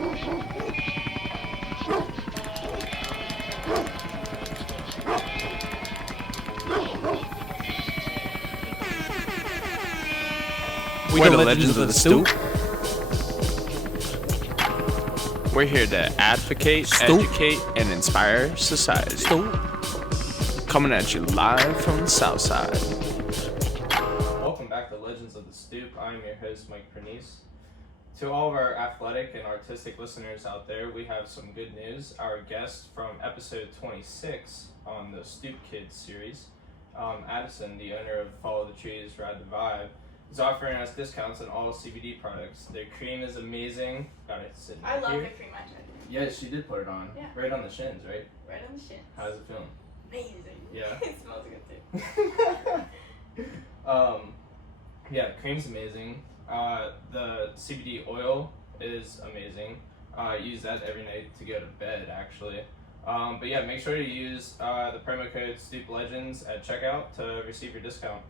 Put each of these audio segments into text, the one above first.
We're the Legends of the Stoop. We're here to advocate, educate, and inspire society. Coming at you live from the South Side. Welcome back to Legends of the Stoop. I'm your host, Mike Pernice. To all of our athletic and artistic listeners out there, we have some good news. Our guest from episode 26 on the Stoop Kids series, Addison, the owner of Follow the Trees, Ride the Vibe, is offering us discounts on all CBD products. Their cream is amazing. Got it sitting I love here. the cream I tried. Yeah, she did put it on. Yeah. Right on the shins, right? Right on the shins. How's it feeling? Amazing. Yeah. It smells good too. Yeah, cream's amazing. The CBD oil is amazing. Use that every night to go to bed, actually. But yeah, make sure to use the promo code StoopLegends at checkout to receive your discount.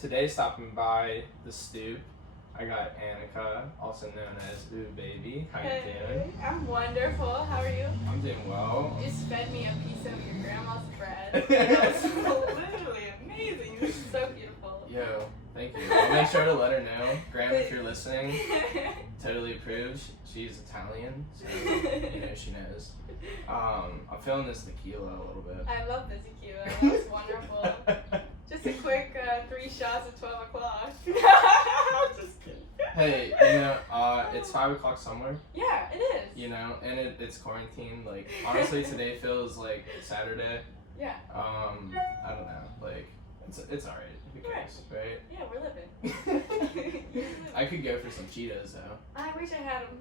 Today, stopping by the Stoop, I got Annika, also known as Ooh Baby. How you doing? I'm wonderful. How are you? I'm doing well. You just fed me a piece of your grandma's bread. It was literally amazing. It was so beautiful. Yo, thank you. I'll make sure to let her know. Graham, if you're listening, totally approves. She's Italian, so she knows. I'm feeling this tequila a little bit. I love the tequila. It was wonderful. Just a quick 3 shots at 12 o'clock. Just kidding. Hey, it's 5 o'clock somewhere. Yeah, it is. And it's quarantine. Like, honestly, today feels like Saturday. Yeah. I don't know. Like, it's alright. Who cares, right? Yeah, we're living. I could go for some Cheetos though. I wish I had them.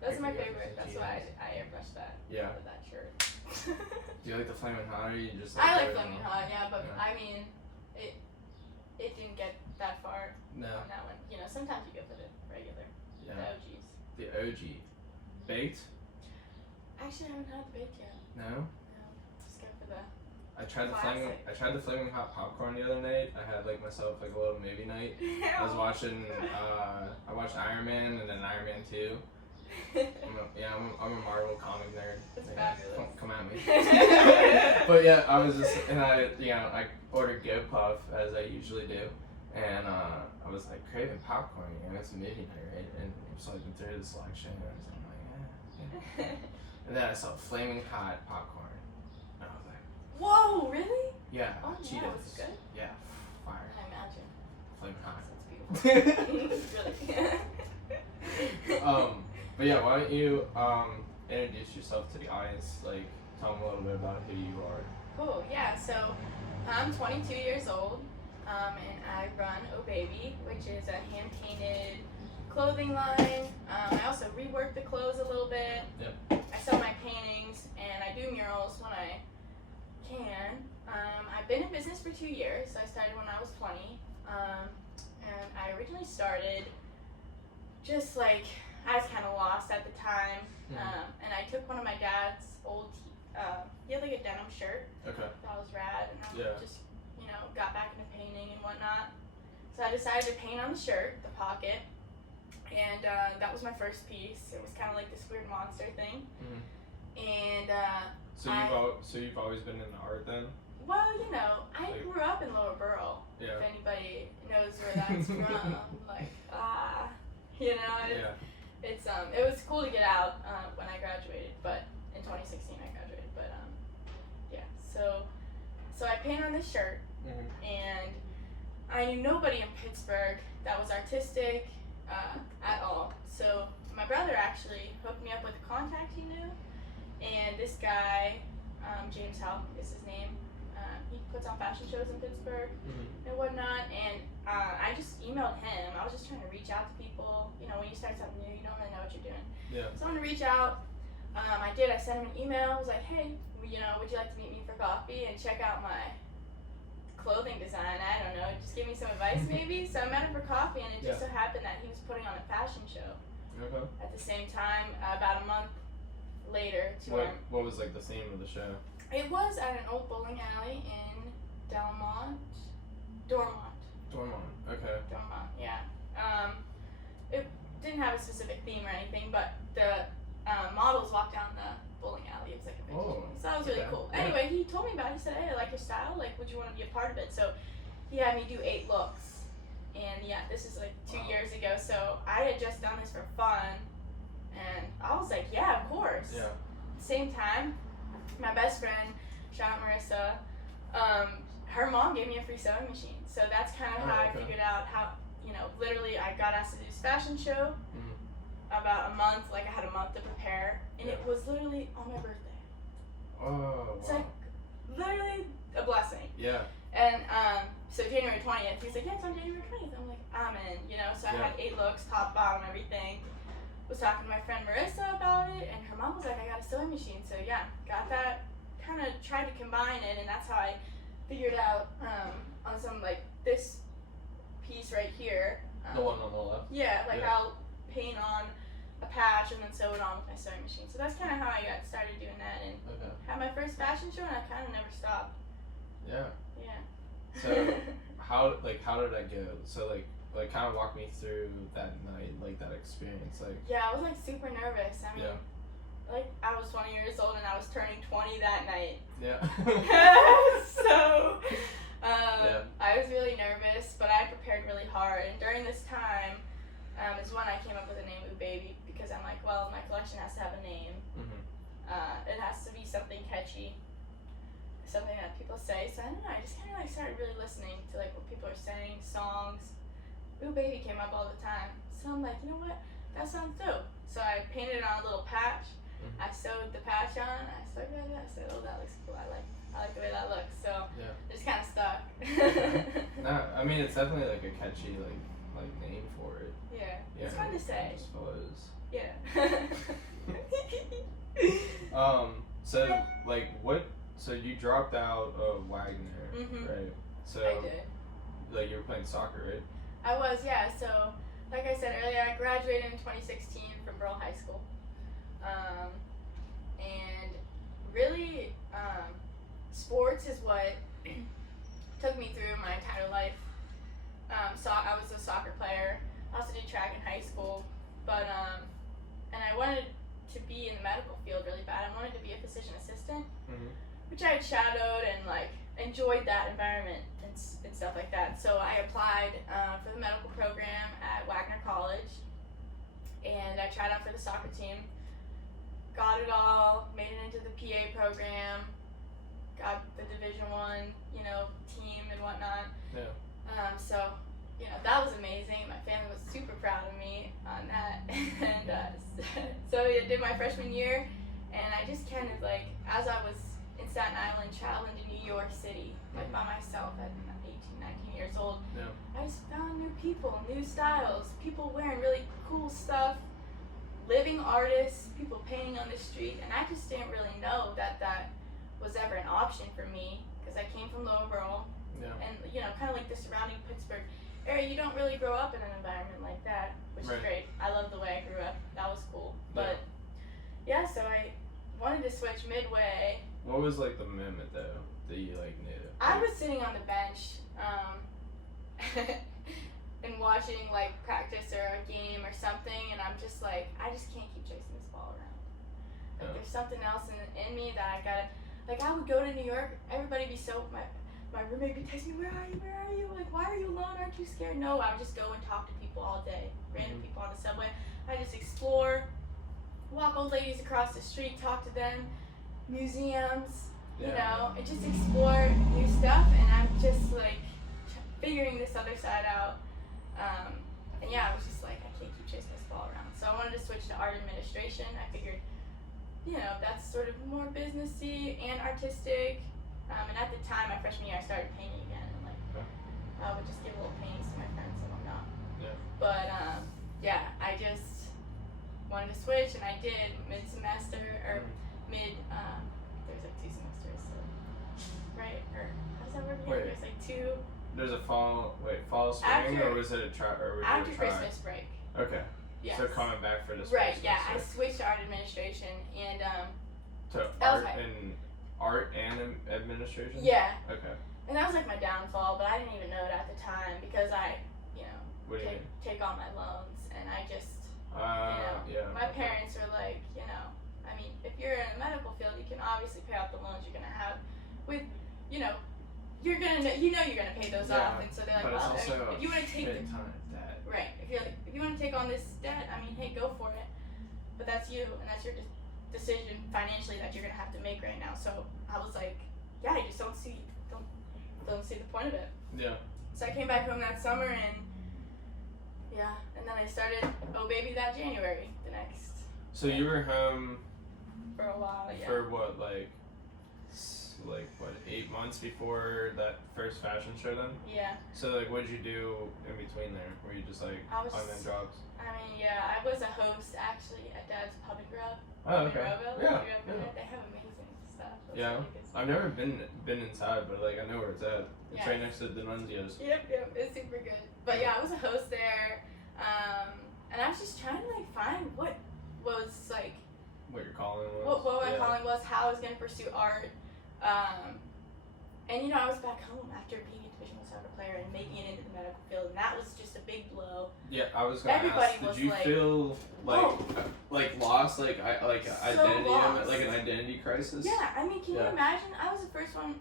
Those are my I could go for favorite. some That's why I airbrushed that. Yeah. Out of that shirt. Do you like the Flamin' Hot, or you just I like everything? Flamin' Hot, yeah, but Yeah. I mean, it didn't get that far No. on that one. Sometimes you go for the regular, the Yeah. OGs. The OG. Baked? Actually, I haven't had the bake yet. No? No, just go for the. I tried Classic. the Flamin' Hot popcorn the other night. I had myself a little movie night. I was watching I watched Iron Man and then Iron Man 2. I'm a Marvel comic nerd. That's Yeah, fabulous. Come at me. But yeah, I was just I ordered Go Puff as I usually do, and I was craving popcorn. It's a movie night, right? And so I've been through the selection, and I'm like, yeah. And then I saw Flaming Hot popcorn, and I was like, Whoa, really? yeah, Oh, Cheetos. yeah, was it good? Yeah, fire. I imagine. Flaming Hot. Sounds beautiful. Really. But yeah, why don't you introduce yourself to the audience? Tell them a little bit about who you are. Cool, yeah, so I'm 22 years old, and I run Oh Baby, which is a hand-painted clothing line. I also rework the clothes a little bit. Yep. I sell my paintings, and I do murals when I can. I've been in business for 2 years. I started when I was 20, and I originally started just I was kind of lost at the time, and I took one of my dad's old, he had a denim shirt. Okay. That was rad, and I Yeah. just, got back into painting and whatnot. So I decided to paint on the shirt, the pocket, and that was my first piece. It was kind of like this weird monster thing, and So you've always been into art then? well, I grew up in Lower Borough. Yeah. If anybody knows where that's from, Yeah. It was cool to get out when I graduated, but in 2016 I graduated. But so I painted on this shirt, and I knew nobody in Pittsburgh that was artistic at all. So my brother actually hooked me up with a contact he knew, and this guy, James Help is his name. He puts on fashion shows in Pittsburgh and whatnot, and I just emailed him. I was just trying to reach out to people. When you start something new, you don't really know what you're doing. Yeah. So I wanted to reach out. I did. I sent him an email. I was like, hey, would you like to meet me for coffee and check out my clothing design? I don't know. Just give me some advice maybe. So I met him for coffee, and it just so happened that he was putting on a fashion show Okay. at the same time, about a month later. What was the theme of the show? It was at an old bowling alley in Dormont. Dormont. Okay. Dormont, yeah. It didn't have a specific theme or anything, but the models walk down the bowling alley. It was like a vintage Oh, one. So that was really okay. cool. Yeah. Anyway, he told me about it. He said, hey, I like your style. Like, would you want to be a part of it? So he had me do 8 looks. And yeah, this is like 2 years ago. So I had just done this for fun. And I was like, yeah, of course. Yeah. Same time, my best friend, shout out Marissa, her mom gave me a free sewing machine. So that's kind of how I figured out how, literally I got asked to do this fashion show about a month, like I had a month to prepare, and it was literally on my birthday. Oh, wow. It's like literally a blessing. Yeah. And so January 20th, he's like, yeah, it's on January 20th. I'm like, I'm in, so I had 8 looks, top, bottom, everything. Was talking to my friend Marissa about it, and her mom was like, I got a sewing machine. So yeah, got that, kind of tried to combine it, and that's how I figured out on some, like, this piece right here. The one on the left? Yeah, like I'll paint on a patch and then sew it on with my sewing machine. So that's kind of how I got started doing that, and had my first fashion show, and I kind of never stopped. Yeah. Yeah. So how did that go? So like kind of walk me through that night, like that experience, like. Yeah, I was like super nervous. I mean, like I was 20 years old and I was turning 20 that night. Yeah. So I was really nervous, but I prepared really hard. And during this time is when I came up with the name Ooh Baby, because I'm like, well, my collection has to have a name. It has to be something catchy, something that people say. So I don't know, I just kind of like started really listening to like what people are saying, songs. Ooh Baby came up all the time. So I'm like, you know what? That sounds dope. So I painted it on a little patch. I sewed the patch on. I sewed it. I said, oh, that looks cool. I like the way that looks. So it just kind of stuck. No, I mean it's definitely like a catchy like name for it. Yeah. It's fun to say. Just flows. Yeah. So like what? So you dropped out of Wagner, right? So I did. Like you were playing soccer, right? I was, yeah. So, like I said earlier, I graduated in 2016 from Burl High School. And really, sports is what took me through my entire life. So I was a soccer player. I also did track in high school. But, and I wanted to be in the medical field really bad. I wanted to be a physician assistant, which I had shadowed and like enjoyed that environment and stuff like that. So I applied for the medical program at Wagner College, and I tried out for the soccer team. Got it all, made it into the PA program, got the Division I, team and whatnot. Yeah. So, that was amazing. My family was super proud of me on that. And so I did my freshman year, and I just kind of like, as I was in Staten Island, traveling to New York City, like by myself at 18, 19 years old, I just found new people, new styles, people wearing really cool stuff, living artists, people painting on the street, and I just didn't really know that was ever an option for me, because I came from Lower Burl, and kind of like the surrounding Pittsburgh area, you don't really grow up in an environment like that, which is great. I love the way I grew up. That was cool. But so I wanted to switch midway. What was like the moment though that you like knew? I was sitting on the bench and watching like practice or a game or something, and I'm just like, I just can't keep chasing this ball around. Like there's something else in me that I gotta, like I would go to New York, everybody be so, my roommate would be texting me, where are you? Like, why are you alone? Aren't you scared? No, I would just go and talk to people all day. Random people on the subway. I just explore, walk old ladies across the street, talk to them, museums, and just explore new stuff. And I'm just like figuring this other side out. And I was just like, I can't keep chasing this ball around. So I wanted to switch to art administration. I figured, that's sort of more businessy and artistic. And at the time, my freshman year, I started painting again, and like I would just give little paintings to my friends and whatnot. But I just wanted to switch, and I did mid-semester or there's like 2 semesters, so right? Or how does that work again? There's like 2. There's a fall, spring, or was it a try? After Christmas break. Okay. Yes. So coming back for this. Right. Yeah, I switched to art administration, and to art and administration? Yeah. Okay. And that was like my downfall, but I didn't even know it at the time because I, What do you mean? take all my loans, and I just My parents are like, I mean, if you're in the medical field, you can obviously pay off the loans you're gonna have with, you're gonna know, you're gonna pay those off, and so they're like, but well, it's also if you want to take time debt. right, if you want to take on this debt, I mean, hey, go for it, but that's you, and that's your decision financially that you're gonna have to make right now. So I was like, yeah, I just don't see the point of it. Yeah. So I came back home that summer, and then I started Oh Baby that January, the next. So you were home for a while, yeah. For what, like 8 months before that first fashion show then? Yeah. So like what did you do in between there? Were you just like finding jobs? I mean, yeah, I was a host actually at Dad's Pub and Grub. Oh, okay. Yeah. They have amazing stuff. Yeah. I've never been inside, but like I know where it's at. It's right next to D'Annunzio's. Yep, it's super good. But yeah, I was a host there, and I was just trying to like find what was like. What your calling was. What my calling was, how I was gonna pursue art, and I was back home after being a divisional soccer player and making it into the medical field, and that was just a big blow. Yeah, I was gonna Everybody ask. was Did you like, feel like lost, like identity, lost. like an identity crisis? Yeah, I mean, can you imagine? I was the first one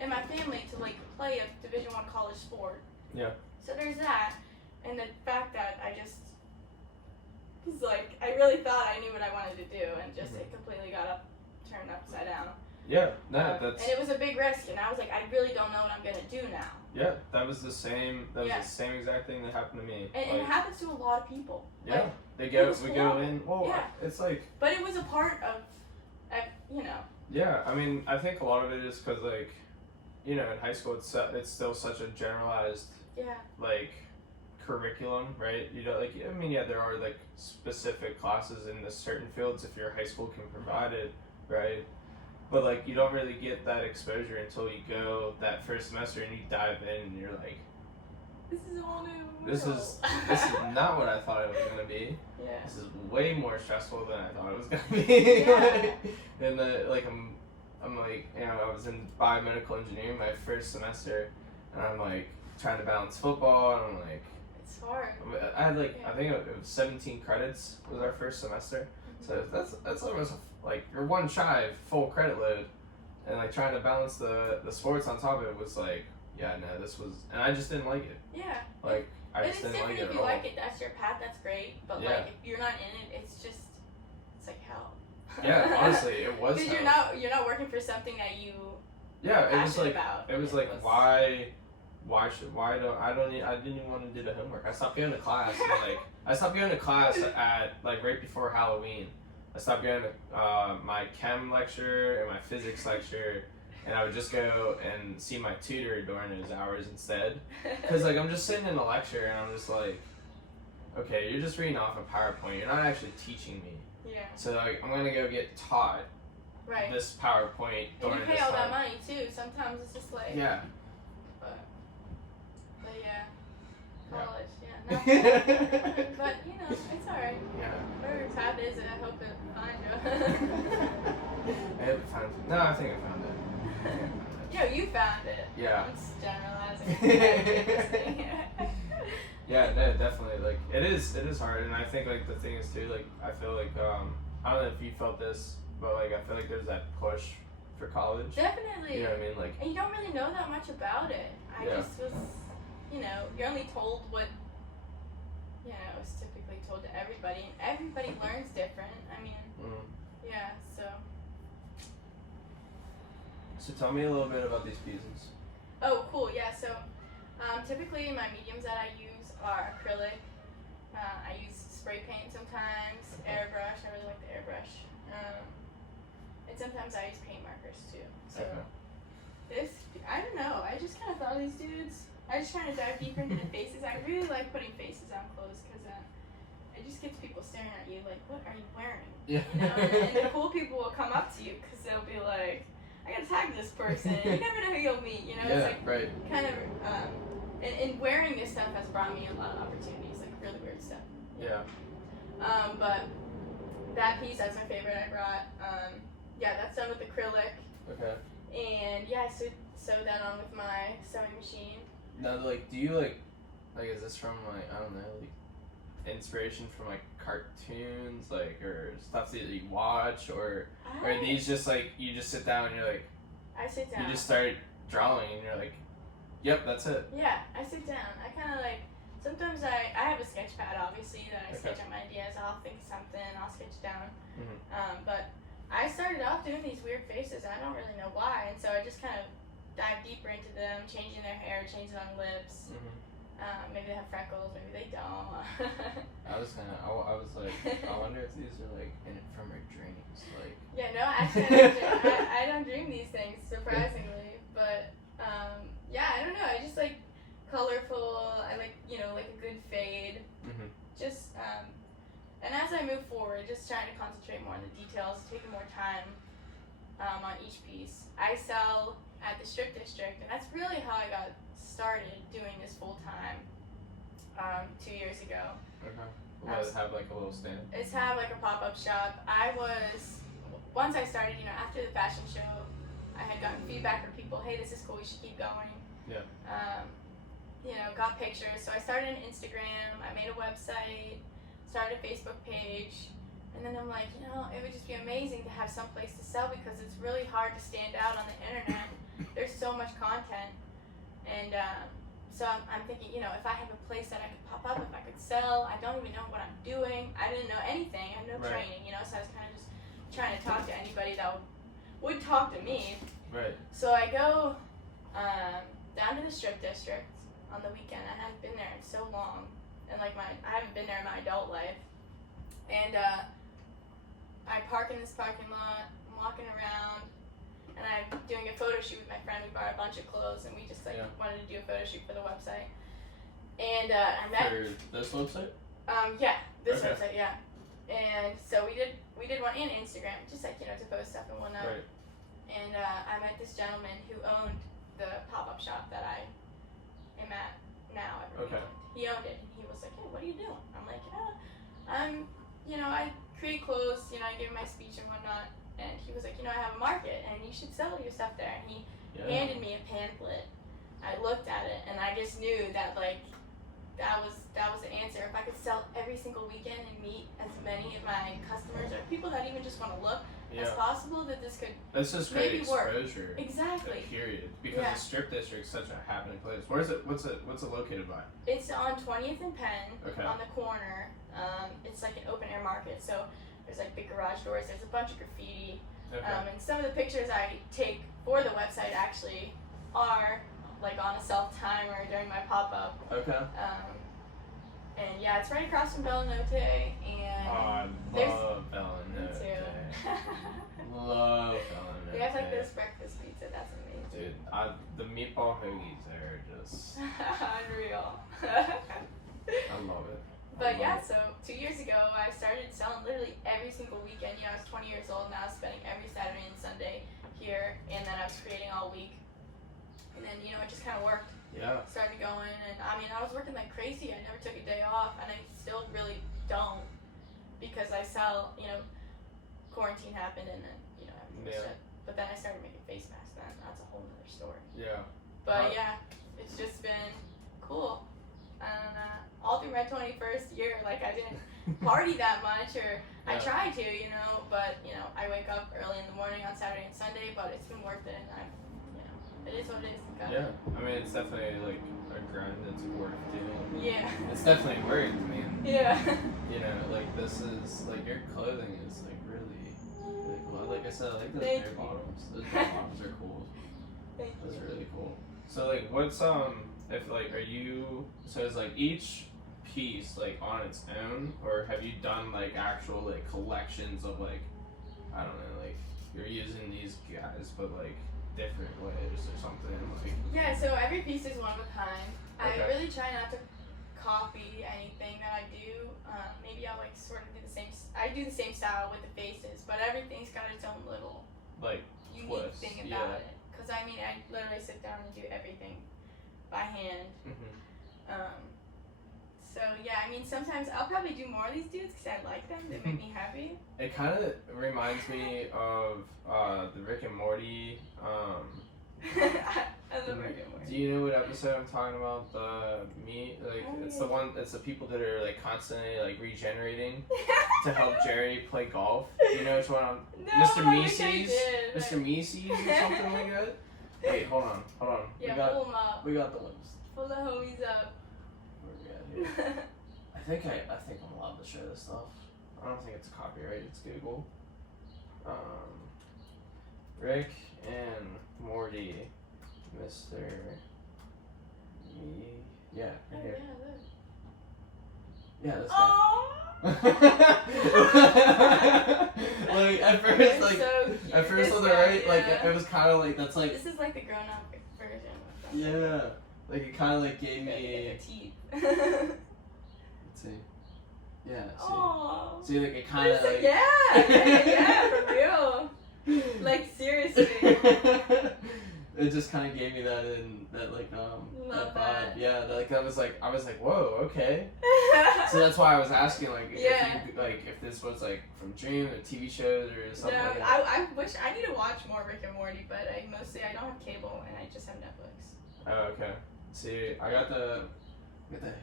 in my family to like play a Division I college sport. Yeah. So there's that, and the fact that I just was like, I really thought I knew what I wanted to do, and just it completely got turned upside down. Yeah, that's. And it was a big risk, and I was like, I really don't know what I'm gonna do now. Yeah, that was the same. That was the same exact thing that happened to me. And it happens to a lot of people. Yeah, like, we go in. Well, it's like. But it was a part of. Yeah, I mean, I think a lot of it is because like, in high school it's still such a generalized. Yeah. Like, curriculum, right? There are like specific classes in the certain fields if your high school can provide it, right? But like you don't really get that exposure until you go that first semester and you dive in and you're like, this is all new. This is not what I thought it was gonna be. Yeah. This is way more stressful than I thought it was gonna be. Yeah. And I'm like, I was in biomedical engineering my first semester, and I'm like trying to balance football, and I'm like, it's hard. I had I think it was 17 credits was our first semester, so that's almost like you're one shy of full credit load, and like trying to balance the sports on top of it was like, this was, and I just didn't like it. Yeah. Like I just didn't like it at all. If you like it, that's your path. That's great. But like if you're not in it, it's like hell. Yeah, honestly, it was. Because you're not working for something that you. Yeah, it was like about. It was like why I didn't even want to do the homework. I stopped going to class. I stopped going to class at right before Halloween. I stopped going to my chem lecture and my physics lecture, and I would just go and see my tutor during those hours instead. Because I'm just sitting in a lecture and I'm just like, okay, you're just reading off a PowerPoint. You're not actually teaching me. Yeah. So I'm gonna go get taught this PowerPoint during this time. And you pay all that money too. Sometimes it's just like. Yeah. But yeah. College, yeah. But it's alright. Yeah. Whatever your path is, I hope it finds you. I hope it finds it. No, I think I found it. Yo, you found it. Yeah. I'm just generalizing. Yeah, no, definitely. It is hard, and I think the thing is too, I feel like I don't know if you felt this, but I feel like there's that push for college. Definitely. You know what I mean? And you don't really know that much about it. I just was, you're only told what, is typically told to everybody, and everybody learns different. I mean, yeah. So tell me a little bit about these pieces. Oh, cool. Yeah. So, typically my mediums that I use are acrylic. I use spray paint sometimes, airbrush. I really like the airbrush. And sometimes I use paint markers too. So I don't know. I just kind of thought of these dudes. I just trying to dive deeper into the faces. I really like putting faces on clothes because it just gets people staring at you like, what are you wearing? Yeah. And the cool people will come up to you because they'll be like, I gotta tag this person. You never know who you'll meet. Yeah, it's like kind of. And wearing this stuff has brought me a lot of opportunities, like really weird stuff. Yeah. But that piece, that's my favorite I brought. That's done with acrylic. Okay. And I sew that on with my sewing machine. Now, do you is this from I don't know, inspiration from like cartoons, like or stuff that you watch, or are these just like you just sit down and you're like I sit down. you just start drawing and you're like, yep, that's it. Yeah, I sit down. I kind of like, sometimes I have a sketch pad, obviously, that I sketch out my ideas. I'll think of something, I'll sketch down. But I started off doing these weird faces, and I don't really know why, and so I just kind of dive deeper into them, changing their hair, changing on lips. Maybe they have freckles, maybe they don't. I was like, I wonder if these are like in it from her dreams, like. Yeah, no, actually, I don't dream these things, surprisingly, but yeah, I don't know. I just like colorful. I like, you know, like a good fade. Just and as I move forward, just trying to concentrate more on the details, taking more time on each piece. I sell at the Strip District, and that's really how I got started doing this full time 2 years ago. Will it have like a little stand? It's have like a pop-up shop. Once I started, you know, after the fashion show, I had gotten feedback from people, hey, this is cool, we should keep going. Yeah. You know, got pictures. So I started an Instagram, I made a website, started a Facebook page, and then I'm like, you know, it would just be amazing to have some place to sell because it's really hard to stand out on the internet. There's so much content. And so I'm thinking, you know, if I have a place that I could pop up, if I could sell, I don't even know what I'm doing. I didn't know anything. I had no training, you know, so I was kind of just trying to talk to anybody that would talk to me. Right. So I go down to the Strip District on the weekend. I hadn't been there in so long, and like I haven't been there in my adult life. And I park in this parking lot. I'm walking around, and I'm doing a photo shoot with my friend. We bought a bunch of clothes, and we just like wanted to do a photo shoot for the website. And I met for this website. Yeah, this website, yeah. And so we did one in Instagram, just like, you know, to post stuff and whatnot. Right. And I met this gentleman who owned the pop-up shop that I am at now every weekend. He owned it, and he was like, hey, what are you doing? I'm like, you know, I create clothes, you know, I give my speech and whatnot. And he was like, you know, I have a market, and you should sell your stuff there. And he handed me a pamphlet. I looked at it, and I just knew that, like, that was the answer. If I could sell every single weekend and meet as many of my customers or people that even just want to look as possible, that this could just maybe great exposure. Work. Exactly. Period. Because the Strip District is such a happening place. Where is it? What's it located by? It's on 20th and Penn. Okay. On the corner. It's like an open air market. So there's like big garage doors. There's a bunch of graffiti. Okay. And some of the pictures I take for the website actually are like on a self timer during my pop up. Okay. And yeah, it's right across from Bellanote, and I love Bellanote. Me too. Love Bellanote. They have like this breakfast pizza. That's amazing. Dude, the meatball hoagies are just unreal. I love it. But yeah, so 2 years ago, I started selling literally every single weekend. You know, I was 20 years old, and I was spending every Saturday and Sunday here, and then I was creating all week. And then, you know, it just kind of worked. Yeah. Started going, and I mean, I was working like crazy. I never took a day off, and I still really don't, because I sell, you know, quarantine happened, and then, you know, everything was shut. But then I started making face masks, then that's a whole nother story. Yeah. But yeah, it's just been cool. And all through my 21st year, like, I didn't party that much, or I tried to, you know, but, you know, I wake up early in the morning on Saturday and Sunday, but it's been worth it, and I'm, you know, it is what it is. Yeah, I mean, it's definitely, like, a grind that's worth doing. Yeah. It's definitely worth, I mean. Yeah. You know, like, this is, like, your clothing is, like, really cool. Like I said, I like those bare bottoms. Those bare bottoms are cool. Thank you. Those are really cool. So, like, what's, if, like, so is, like, each piece, like, on its own, or have you done, like, actual, like, collections of, like, I don't know, like, you're using these guys, but, like, different ways or something, like. Yeah, so every piece is one of a kind. Okay. I really try not to copy anything that I do. Maybe I'll like sort of do the same. I do the same style with the faces, but everything's got its own little like unique twist. thing about it. Cause I mean, I literally sit down and do everything by hand. So yeah, I mean, sometimes I'll probably do more of these dudes because I like them. They make me happy. It kind of reminds me of the Rick and Morty I love Rick and Morty. Do you know what episode I'm talking about? It's the one. It's the people that are like constantly like regenerating to help Jerry play golf. You know which one? No, Mr. I wish I Mises, did. Mr. Mises, or something like that. Wait, hold on. Yeah, pull them up. We got the ones. Pull the homies up. Where we at here? I think I'm allowed to share this stuff. I don't think it's copyright. It's Google. Rick and Morty, Mr. Me. Yeah, right here. Yeah, this guy. Like at first, They're like so cute. at first This on the guy, right, like yeah. it was kind of like that's like This is like the grown-up version. Of yeah, like it kind of like gave Look me. at the teeth. Let's see. Yeah. See. Aww. See, like it kind of like. Yeah, for real. Like seriously. It just kind of gave me that like Love that vibe. that. Yeah, I was like whoa, okay. So that's why I was asking like Yeah. if this was like from Dream or TV shows or something No, like that. I wish I need to watch more Rick and Morty, but I don't have cable and I just have Netflix. Oh, okay. See, I got the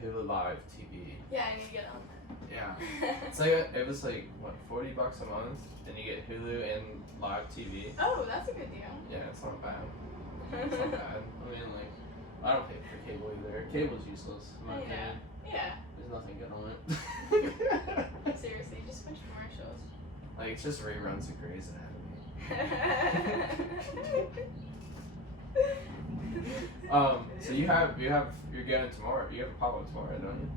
Hulu Live TV. Yeah, I need to get on Yeah. that. It's like it was like what $40 a month, and you get Hulu and live TV. Oh, that's a good deal. Yeah, it's not bad. It's not bad. I mean, like, I don't pay for cable either. Cable's useless, in my opinion. Yeah. There's nothing good on it. Seriously, just watch commercials. Like, it's just reruns of Grey's Anatomy. So you're going tomorrow. You have a pop-up tomorrow, don't you?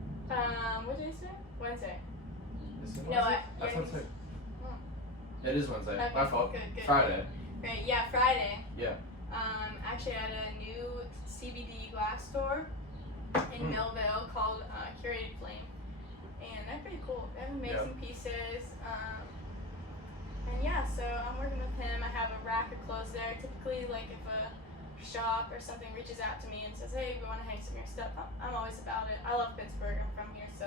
What day is it? Wednesday. Is it No, Wednesday? yeah, I thought so. Oh. It is Wednesday. Okay, My fault. good. Friday. Right, yeah, Friday. Yeah. Actually at a new CBD glass store in Millville called Curated Flame. And they're pretty cool. They have amazing pieces. And yeah, so I'm working with him. I have a rack of clothes there. Typically, like if a shop or something reaches out to me and says, hey, we want to hang some of your stuff, I'm always about it. I love Pittsburgh. I'm from here, so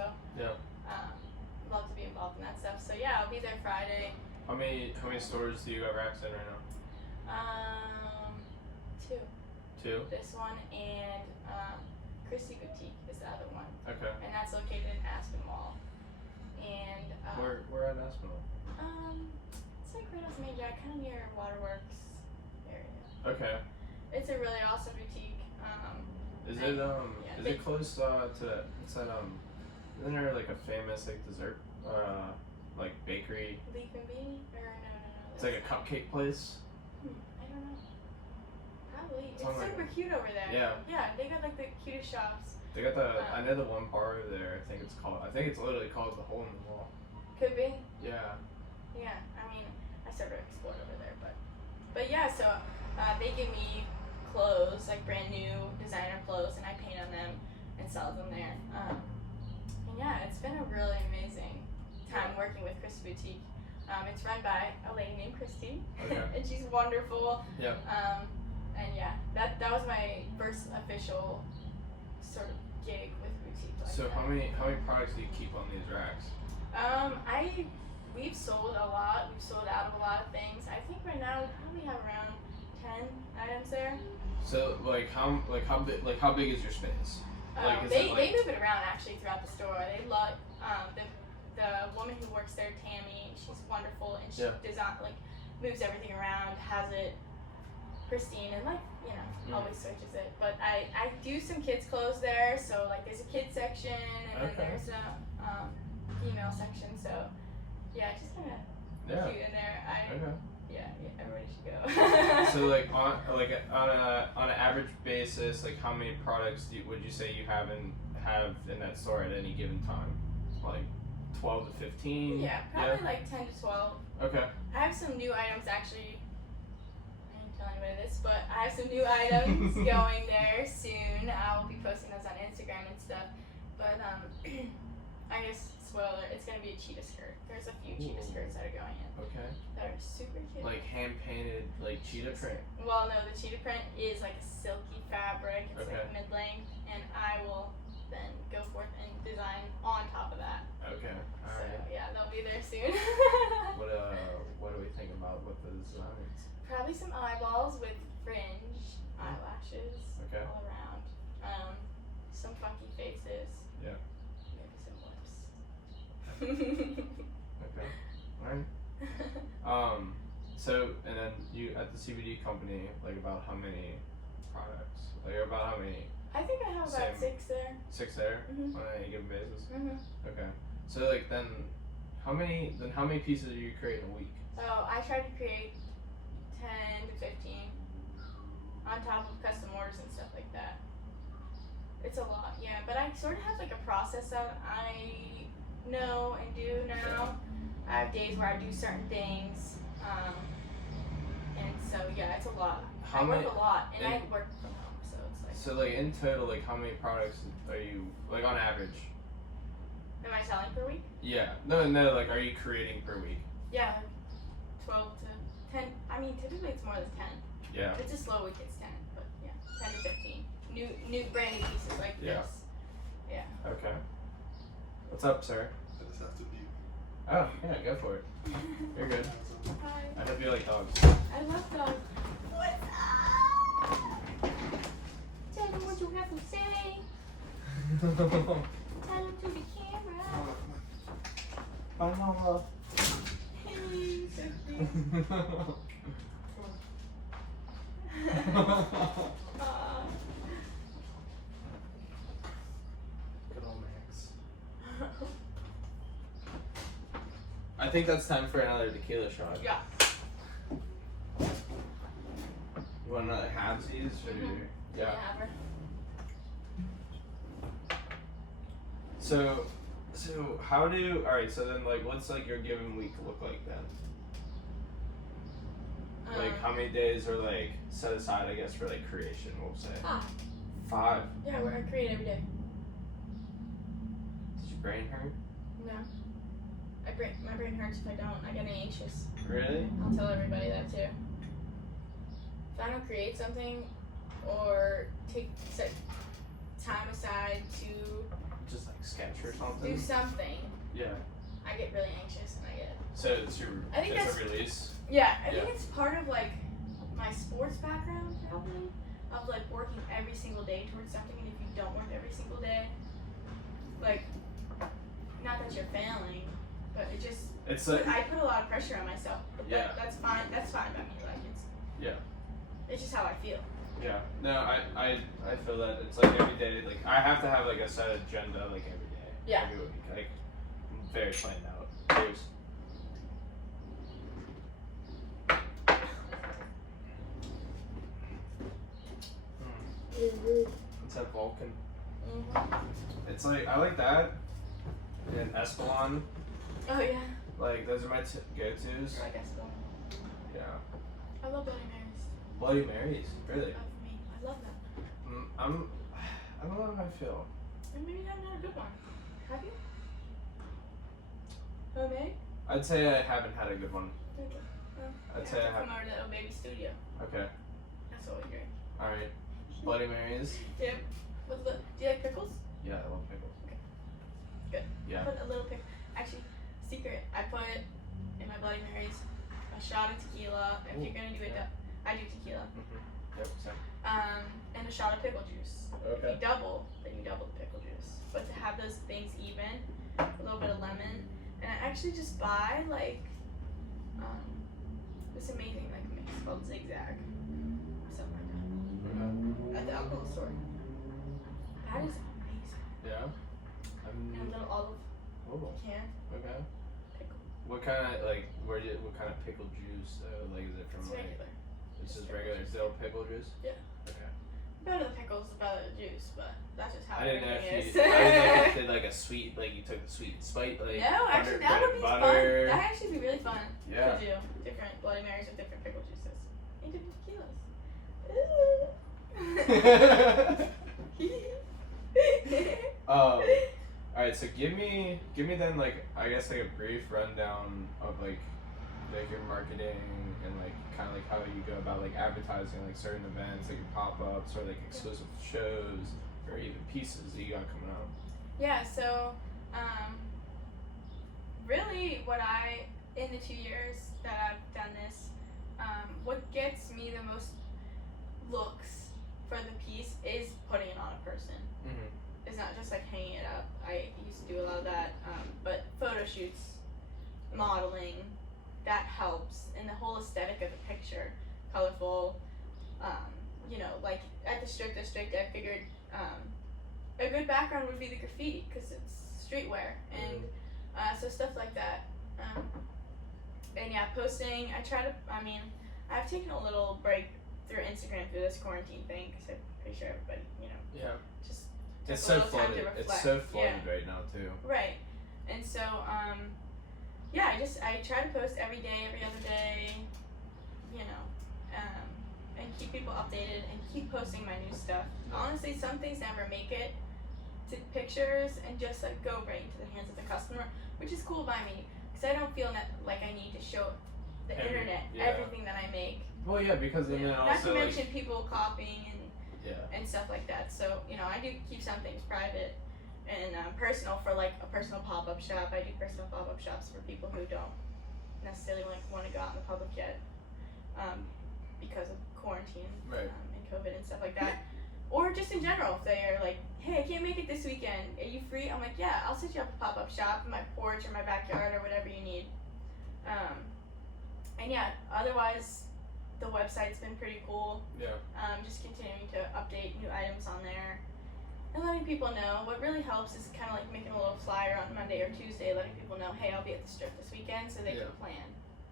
love to be involved in that stuff. So yeah, I'll be there Friday. How many stores do you got racks in right now? Two. Two. This one and Christie Boutique is the other one, Okay. and that's located in Aspen Mall. And Where at Aspinall? it's like right off Main Jack, kind of near Waterworks area. Okay. It's a really awesome boutique. Is and- it is it close to it's that isn't there like a famous like dessert like bakery? Leaf and Beanie? Or no. It's like a cupcake place. I don't know. Probably. It's Something like super cute over there. Yeah. Yeah, they got like the cutest shops. They got I know the one bar over there. I think it's literally called the Hole in the Wall. Could be. Yeah. Yeah, I mean, I sort of explored over there, but yeah, so they give me clothes, like brand new designer clothes, and I paint on them and sell them there. And yeah, it's been a really amazing time working with Christie Boutique. It's run by a lady named Christy, Okay. and she's wonderful. Yeah. And yeah, that was my first official sort of gig with boutique. Like So that. how many products do you keep on these racks? We've sold a lot. We've sold out of a lot of things. I think right now we probably have around 10 items there. So how big is your space? Like, is They it like- move it around actually throughout the store. They love the woman who works there, Tammy. She's wonderful, and she moves everything around, has it pristine, and always switches it. But I do some kids clothes there, so like there's a kids section and then Okay. there's a female section. So yeah, just kind of cute in there. Okay. Yeah, everybody should go. So like on an average basis, like how many products would you say you have in that store at any given time? Like 12 to 15? Yeah, probably like 10 to 12. Okay. I have some new items actually. I didn't tell anybody this, but I have some new items going there soon. I will be posting those on Instagram and stuff. But I guess spoiler, it's gonna be a cheetah skirt. There's a few cheetah skirts that are going in. Okay. That are super cute. Like hand painted, like cheetah print. Well, no, the cheetah print is like a silky fabric. It's Okay. like mid-length, and I will then go forth and design on top of that. Okay. So Alright. yeah, they'll be there soon. What do we think about with the designs? Probably some eyeballs with fringe eyelashes Okay. all around. Some funky faces. Yeah. Maybe some lips. Okay. Alright. So, and then you at the CBD company, like about how many products? Like about how many? I think I have about Same. 6 there. 6 there Mhm. on any given basis. Mhm. Okay. So like then, how many pieces do you create in a week? Oh, I try to create 10 to 15 on top of custom orders and stuff like that. It's a lot, yeah. But I sort of have like a process that I know and do now. I have days where I do certain things, and so yeah, it's a lot. How I work many- a lot, and I and- work from home, so it's like. So like in total, like how many products are you like on average? Am I selling per week? Yeah. No. Like, are you creating per week? Yeah, like 12 to 10. I mean, typically it's more than 10. Yeah. If it's a slow week, it's 10, but yeah, 10 to 15. New brand new pieces like Yeah. this. Yeah. Okay. What's up, sir? I just have to be. Oh yeah, go for it. You're good. Hi. I hope you like dogs. I love dogs. What's up? Tell them what you have to say. Tell them to the camera. Bye, mama. Hey, so cute. Aw. Good old Max. I think that's time for another tequila shot. Yeah. You want another halvesies or? Mhm. Yeah. Ever. So how do alright? So then like, what's like your given week look like then? Like how many days are like set aside? I guess for like creation, we'll say. 5. 5. Yeah, I create every day. Did your brain hurt? No. My brain hurts if I don't. I get anxious. Really? I'll tell everybody that too. If I don't create something or set time aside to Just like sketch or do something? something, Yeah. I get really anxious and I get. So it's your I think it's a that's- release. Yeah, I Yeah. think it's part of like my sports background probably of like working every single day towards something, and if you don't work every single day, like, not that you're failing, but it just. It's like I put a lot of pressure on myself. But Yeah. that's fine. That's fine by me. Like it's. Yeah. It's just how I feel. yeah. No, I feel that it's like every day. Like I have to have like a set agenda like every day. Yeah. Every week. Like very planned out. Cheers. It's that Vulcan. Mm-hmm. It's like I like that. And Espelon. Oh yeah. Like those are my go-tos. I guess so. Yeah. I love Bloody Marys. Bloody Marys. Really. Of me. I love them. I don't know how I feel. And maybe you haven't had a good one. Have you? Homemade? I'd say I haven't had a good one. Okay. Well, I'd you say I have to have. come over to Little Baby Studio. Okay. That's what we drink. All right. Bloody Marys. Yep. Do you like pickles? Yeah, I love pickles. Good. Yeah. Put a little pickle. Actually, secret. I put in my Bloody Marys a shot of tequila. If you're gonna do it, I do tequila. Yep. Same. And a shot of pickle juice. If Okay. you double, then you double the pickle juice. But to have those things even, a little bit of lemon, and I actually just buy like this amazing like mix called Zigzag, something like that, at the alcohol store. That is amazing. Yeah. And a little olive Oh. can Okay. pickle. What kind of like what kind of pickle juice? Like is it from It's like? regular. It's just regular dill pickle juice. Yeah. Okay. Better the pickles, better the juice, but that's just how I didn't know everything if is. you. I didn't know if you did like a sweet, like you took the sweet and spice, like No, actually, that would be butter. fun. That actually be really fun Yeah. to do. Different Bloody Marys with different pickle juices and different tequilas. All right, so give me then like I guess like a brief rundown of like your marketing and like kind of like how you go about like advertising like certain events, like your pop-ups or like exclusive shows or even pieces that you got coming out. Yeah, so really what in the 2 years that I've done this, what gets me the most looks for the piece is putting it on a person. Mhm. It's not just like hanging it up. I used to do a lot of that, but photo shoots, modeling, that helps, and the whole aesthetic of the picture, colorful. You know, like at the strip district, I figured a good background would be the graffiti because it's streetwear, and so stuff like that. And yeah, posting. I've taken a little break through Instagram through this quarantine thing because I'm pretty sure everybody, Yeah. just It's a so little time to flooded. It's reflect. so flooded Yeah. right now too. Right. And so, yeah, I try to post every day, every other day, and keep people updated and keep posting my new stuff. Honestly, some things never make it to pictures and just like go right into the hands of the customer, which is cool by me because I don't feel like I need to show the internet everything that I make. Well, yeah, because then Not also to mention people copying yeah. and stuff like that. So, I do keep some things private and personal for like a personal pop-up shop. I do personal pop-up shops for people who don't necessarily want to go out in the public yet because of quarantine Right. and COVID and stuff like that. Or just in general, if they're like, hey, I can't make it this weekend. Are you free? I'm like, yeah, I'll set you up a pop-up shop in my porch or my backyard or whatever you need. And yeah, otherwise, the website's been pretty cool. Yeah. Just continuing to update new items on there and letting people know. What really helps is kind of like making a little flyer on Monday or Tuesday, letting people know, hey, I'll be at the strip this weekend so they can plan.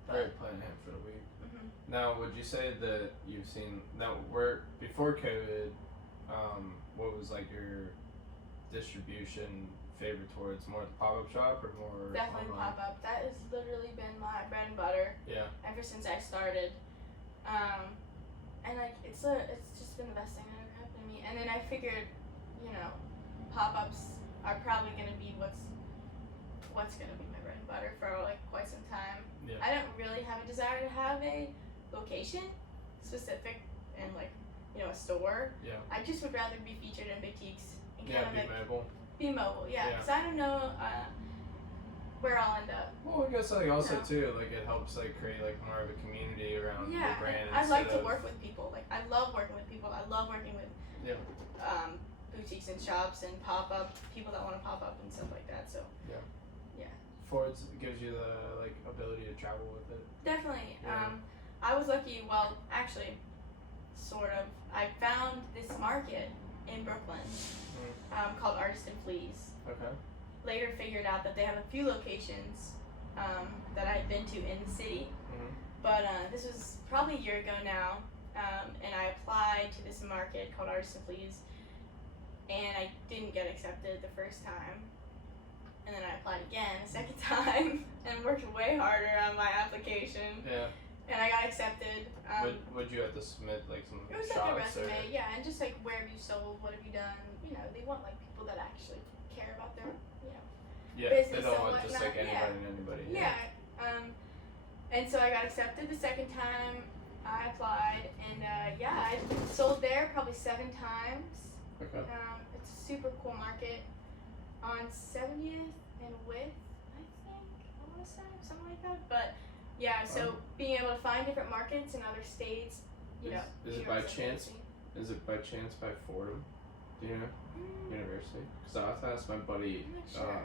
Right, plan ahead for the week. Mhm. Now, would you say that you've seen now? Before COVID, what was like your distribution favored towards more the pop up shop or more? Definitely online? pop up. That has literally been my bread and butter Yeah. ever since I started. And like it's just been the best thing that ever happened to me. And then I figured, pop-ups are probably gonna be what's gonna be my bread and butter for like quite some time. Yeah. I don't really have a desire to have a location specific and like a store. Yeah. I just would rather be featured in boutiques and Yeah, kind of be like mobile. be mobile. Yeah, Yeah. because I don't know where I'll end up. Well, I guess like also No. too, like it helps like create like more of a community around Yeah, your brand. I like instead to of- work with people. Like I love working with people. I love working with Yeah. boutiques and shops and pop-up people that want to pop up and stuff like that. So Ford's gives you the like ability to travel with it. definitely. Yeah. I was lucky. Well, actually, sort of. I found this market in Brooklyn called Artist and Fleas. Okay. Later figured out that they have a few locations that I had been to in the city. Mhm. But this was probably a year ago now, and I applied to this market called Artist and Fleas, and I didn't get accepted the first time. And then I applied again a second time and worked way harder on my application, Yeah. and I got accepted. Would you have to submit like some It was like a shots or? resume, yeah, and just like where have you sold, what have you done? They want like people that actually care about their, Yeah. business They don't and want just like whatnot, anybody and anybody. yeah. And so I got accepted the second time I applied, and I sold there probably 7 times. Okay. It's a super cool market on 70th and Width, I want to say, something like that. But yeah, so being able to find different markets in other states, Is New it York by City, chance? Is it by chance by Fordham? Do you know? University? Because I have to ask my buddy I'm not sure.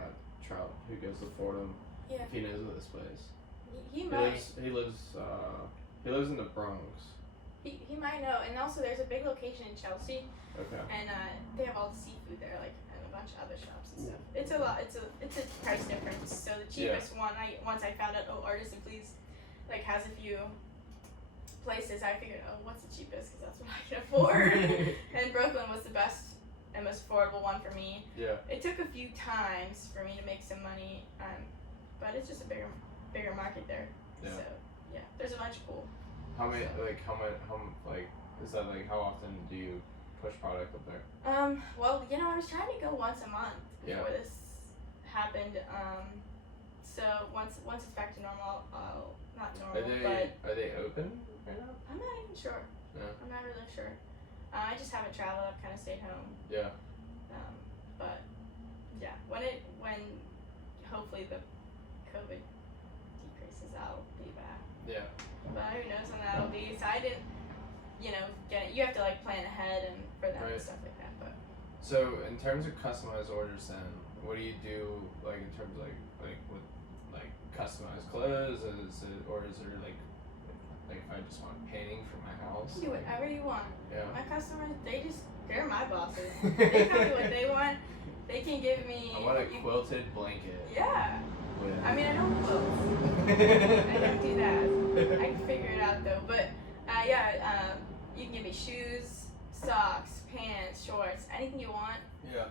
Trout, who goes to Fordham, Yeah. if he knows of this place. He He might. lives in the Bronx. He might know. And also, there's a big location in Chelsea, Okay. and they have all the seafood there, like, and a bunch of other shops and stuff. It's a lot. It's a price difference. So the cheapest one, once I found out, Artist and Fleas, like, has a few places. I figured, what's the cheapest? Because that's what I can afford. And Brooklyn was the best and most affordable one for me. Yeah. It took a few times for me to make some money, but it's just a bigger market there. Yeah. So yeah, there's a bunch of cool. How many? Like how is that like? How often do you push product up there? Well, I was trying to go once a month Yeah. before this happened. So once it's back to normal, not normal, but Are they open right now? I'm not even sure. Yeah. I'm not really sure. I just haven't traveled. I've kind of stayed home. Yeah. But yeah, when hopefully the COVID decreases, I'll be back. Yeah. But who knows when that'll be? So I didn't. you have to like plan ahead and for them Right. and stuff like that. But So in terms of customized orders, then what do you do like in terms of like with like customized clothes? Is it like if I just want painting for my house? do whatever you want. Yeah. My customers, they're my bosses. They tell me what they want. They can give me. I want a quilted blanket. Yeah. With... I mean, I don't quilt. I don't do that. I can figure it out though. But you can give me shoes, socks, pants, shorts, anything you want. Yeah.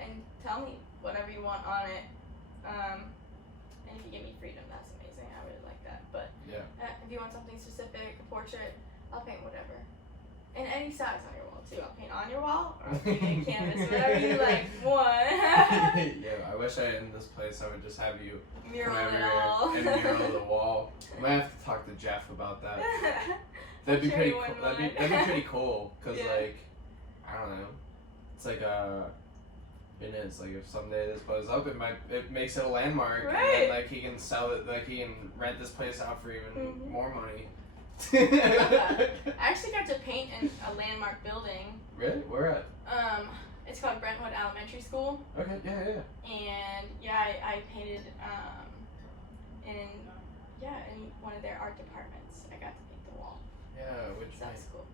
And tell me whatever you want on it. And if you give me freedom, that's amazing. I really like that. But Yeah. if you want something specific, a portrait, I'll paint whatever. And any size on your wall too. I'll paint on your wall or I'll paint a canvas, whatever you like. Yeah, I wish in this place I would just have you Mural come it over all. and mural the wall. I might have to talk to Jeff about that. That'd be sure pretty he cool. wouldn't That'd mind. be pretty cool. Cause Yeah. like, I don't know. It's like it's like if someday this blows up, it makes it a landmark, and Right. then like he can sell it, like he can rent this place out for even Mhm. more money. I love that. I actually got to paint in a landmark building. Really? Where at? It's called Brentwood Elementary School, Okay. Yeah. and I painted in one of their art departments. I got to paint the wall. Yeah. Which So one? that's cool.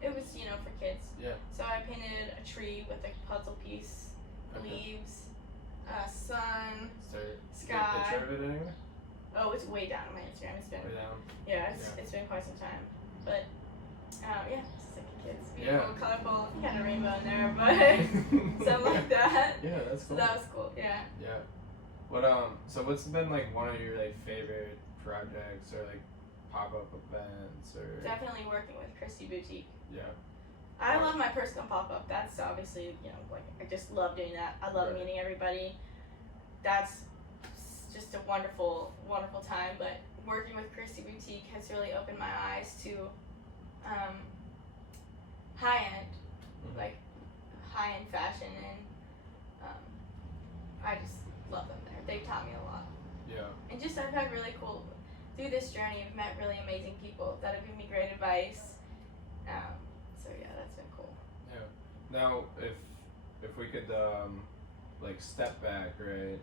It was for kids. Yeah. So I painted a tree with a puzzle piece, Okay. leaves, sun. Is there Sky. a picture of it anywhere? Oh, it's way down on my Instagram. It's been Way down. yeah, Yeah. it's been quite some time. But it's like a kid's Yeah. beautiful, colorful. You had a rainbow in there, but something like that. Yeah, that's So cool. that was cool. Yeah. Yeah. What so what's been like one of your like favorite projects or like pop-up events or Definitely working with Christy Boutique. yeah. I love my personal pop-up. That's obviously, like I just love doing that. I love Right. meeting everybody. That's just a wonderful, wonderful time. But working with Christy Boutique has really opened my eyes to high-end, Mhm. like high-end fashion, and I just love them there. They've taught me a lot. Yeah. And just I've had really cool, through this journey, I've met really amazing people that have given me great advice. So yeah, that's been cool. Yeah. Now if we could like step back, right?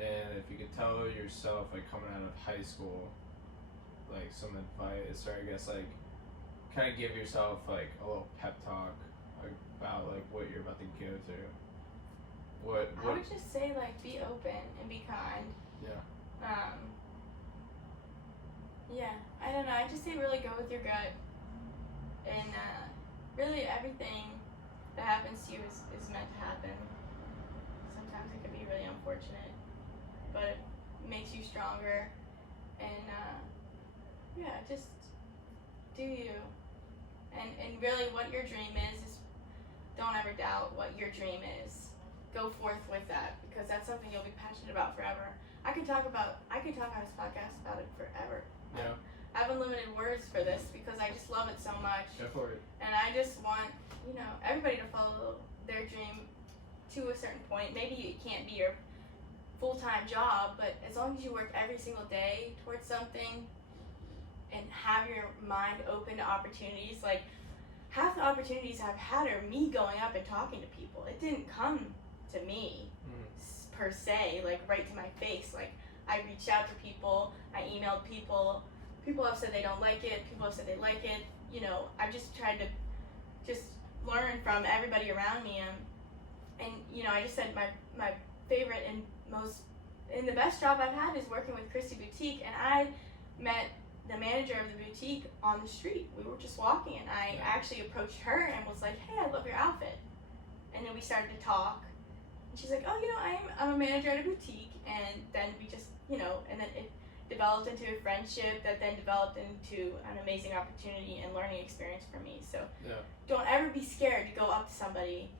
And if you could tell yourself like coming out of high school like some advice or I guess like kind of give yourself like a little pep talk about like what you're about to go through. What I would just say be open and be kind. Yeah. Yeah, I don't know. I just say really go with your gut, and really everything that happens to you is meant to happen. Sometimes it can be really unfortunate, but it makes you stronger, and just do you. And really what your dream is don't ever doubt what your dream is. Go forth with that, because that's something you'll be passionate about forever. I could talk on this podcast about it forever. Yeah. I have unlimited words for this because I just love it so much. Go for it. And I just want, everybody to follow their dream to a certain point. Maybe it can't be your full-time job, but as long as you work every single day towards something and have your mind open to opportunities, like half the opportunities I've had are me going up and talking to people. It didn't come to me per se, like right to my face. Like I reached out to people, I emailed people. People have said they don't like it. People have said they like it. I've just tried to just learn from everybody around me. And I just said my favorite and the best job I've had is working with Christy Boutique. And I met the manager of the boutique on the street. We were just walking, and I actually approached her and was like, "Hey, I love your outfit." And then we started to talk. And she's like, "Oh, I'm a manager at a boutique." And then we just, and then it developed into a friendship that then developed into an amazing opportunity and learning experience for me. So don't ever be scared to go up to somebody,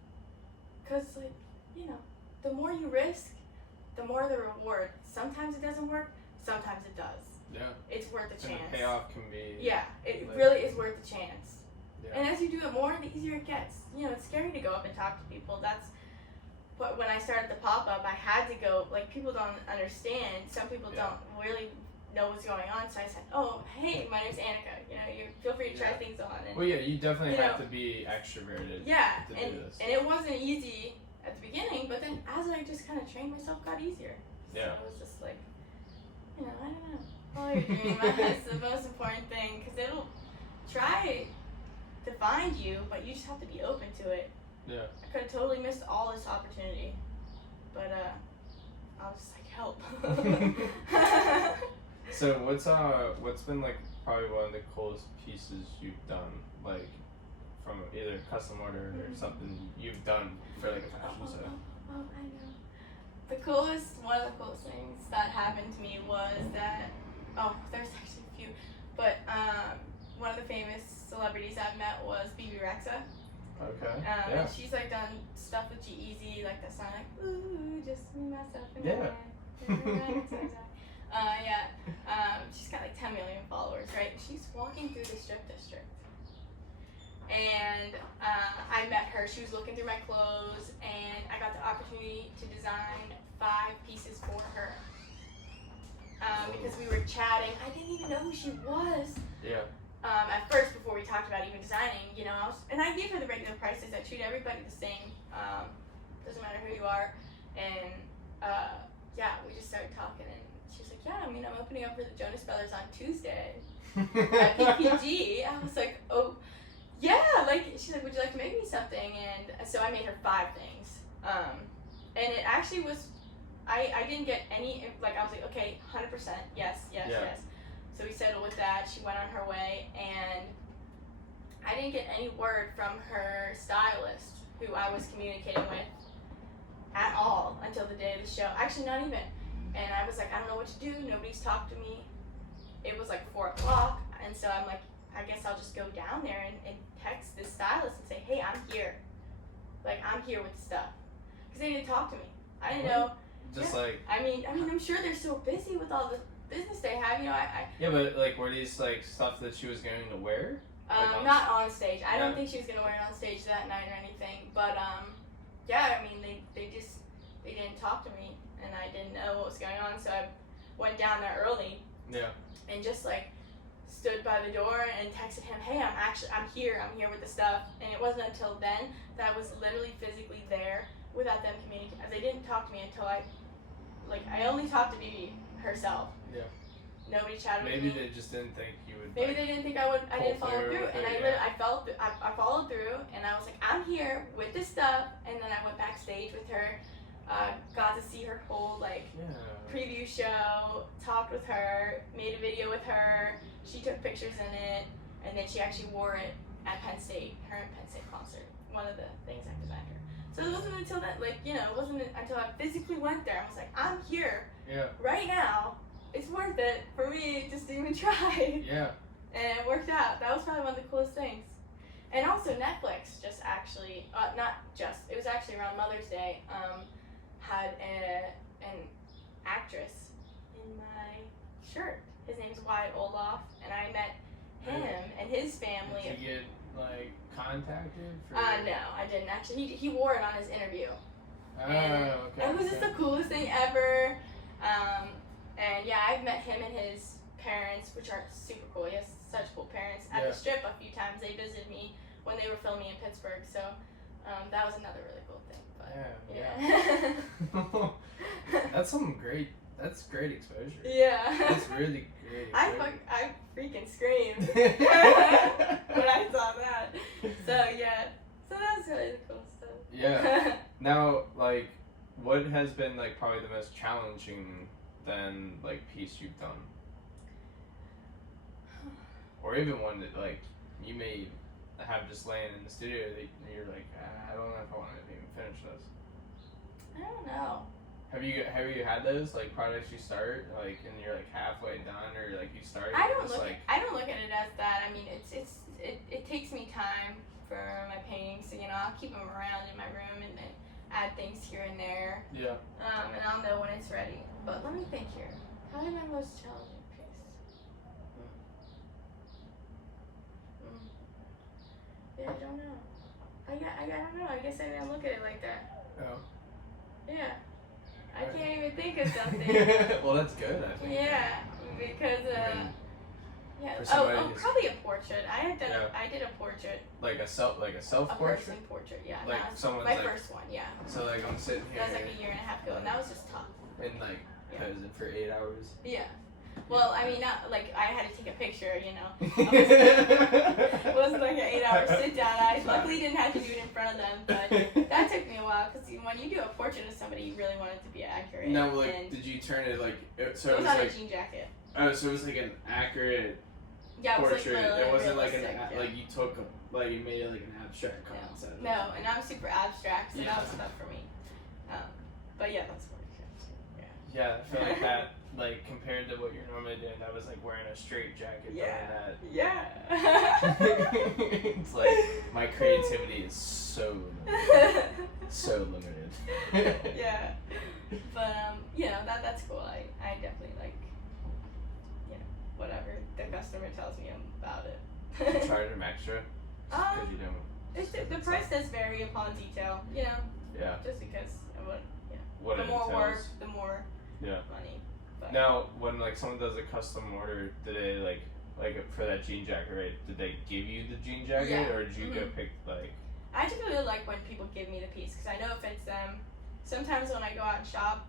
because the more you risk, the more the reward. Sometimes it doesn't work, sometimes it does. Yeah. It's worth a chance. And the payoff can be it like, really is worth the chance. Yeah. And as you do it more, the easier it gets. It's scary to go up and talk to people. But when I started the pop-up, I had to go. Like, people don't understand. Some people don't really know what's going on. So I said, oh, hey, my name's Annika. You know, you feel free to try things on. And, well, yeah, you definitely you have know, to be extroverted. Yeah, to and do this. and it wasn't easy at the beginning, but then as I just kind of trained myself, got easier. Yeah. So it was just like, you know, I don't know. Follow your dream. That's the most important thing, because it'll try to find you, but you just have to be open to it. Yeah. I could have totally missed all this opportunity, but I was just like, help. So what's been like probably one of the coolest pieces you've done, like from either custom order or something you've done for like a fashion show? Oh, I know. One of the coolest things that happened to me was that, there's actually a few, but one of the famous celebrities I've met was BB Rexa. Okay. And Yeah. she's like done stuff with G-Eazy, like that song, like, ooh, just me, myself, and Yeah. she's got like 10 million followers, right? She's walking through the strip district. And I met her. She was looking through my clothes, and I got the opportunity to design 5 pieces for her. Because we were chatting. I didn't even know who she was. Yeah. At first, before we talked about even designing, you know, and I gave her the regular prices. I treat everybody the same. Doesn't matter who you are. And we just started talking, and she was like, yeah, I mean, I'm opening up for the Jonas Brothers on Tuesday at PPG. I was like, oh, yeah, like, she's like, would you like to make me something? And so I made her 5 things. And it actually was, I didn't get any, like, I was like, okay, 100%, yes. So we settled with that. She went on her way, and I didn't get any word from her stylist, who I was communicating with, at all until the day of the show. Actually, not even. And I was like, I don't know what to do. Nobody's talked to me. It was like 4 o'clock, and so I'm like, I guess I'll just go down there and text this stylist and say, hey, I'm here. Like, I'm here with the stuff. Because they didn't talk to me. I didn't know. Just yeah. like. I mean, I'm sure they're so busy with all the business they have. You know, Yeah, but like, were these like stuff that she was going to wear? Not on stage. I don't think she was gonna wear it on stage that night or anything. But I mean, they didn't talk to me, and I didn't know what was going on. So I went down there early. Yeah. And just like stood by the door and texted him, hey, I'm here with the stuff. And it wasn't until then that I was literally physically there without them communicating. They didn't talk to me until I only talked to Bibi herself. Yeah. Nobody chatted with me. Maybe they just didn't think you would. Maybe they didn't think I didn't follow through, and I followed through, and I was like, I'm here with this stuff, and then I went backstage with her, got to see her whole preview show, talked with her, made a video with her. She took pictures in it, and then she actually wore it at Penn State, her Penn State concert. One of the things I designed her. So it wasn't until that, it wasn't until I physically went there. I was like, I'm here, right now. It's worth it for me just to even try. Yeah. And it worked out. That was probably one of the coolest things. And also Netflix just actually, it was actually around Mother's Day, had an actress in my shirt. His name's Wyatt Olaf, and I met him and his family. Did you get contacted? For No, I didn't actually. He wore it on his interview. Okay. It was just the coolest thing ever. And yeah, I've met him and his parents, which are super cool. He has such cool parents. At the Strip a few times, they visited me when they were filming in Pittsburgh. So that was another really cool thing. But, yeah. That's great exposure. Yeah. That's really great exposure. I freaking screamed when I saw that. So yeah. So that's really cool stuff. Yeah. Now, what has been probably the most challenging piece you've done, or even one that you may have just laying in the studio that you're like, I don't know if I want to even finish this. I don't know. Have you had those projects you start and you're halfway done, or you start? I don't look at it as that. I mean, it takes me time for my paintings, so I'll keep them around in my room and then add things here and there. Yeah. And I'll know when it's ready. But let me think here. Probably my most challenging piece. Yeah, I don't know. I don't know. I guess I didn't look at it like that. Oh. Yeah. I can't even think of something. Well, that's good, I think. Yeah, because because yeah. For Oh, somebody who's- probably a portrait. I did a portrait. Like a self A portrait. person portrait. Yeah. Like that was someone's my like- first one. Yeah. So like I'm sitting here That was like a year and a half ago, and that was just tough. and like Yeah. posing for 8 hours. Yeah. Well, I mean, not like I had to take a picture, you know. It wasn't like an 8-hour sit down. I luckily didn't have to do it in front of them, but that took me a while because when you do a portrait of somebody, you really want it to be accurate. No, like, and did you turn it like so? it It was was on like a jean jacket. so it was like an accurate Yeah, it was portrait. like really It wasn't like realistic, yeah. like you took like you made it like an abstract concept. No, and I'm super abstract, so Yeah. that was tough for me. But yeah, that's what it is. Yeah, I feel like that like compared to what you're normally doing, that was like wearing a straight jacket. Yeah. Doing Yeah. that. It's like my creativity is so limited. So limited. Yeah. But you know, that's cool. I definitely like, you know, whatever the customer tells me about it. Charge them extra because you don't. The price does vary upon detail, you know, Yeah. just because of What the it more entails. work, the more Yeah. money. But Now, when like someone does a custom order, do they like for that jean jacket, right? Did they give you the jean jacket, Yeah. or did you go Mhm. pick like? I typically like when people give me the piece because I know it fits them. Sometimes when I go out and shop,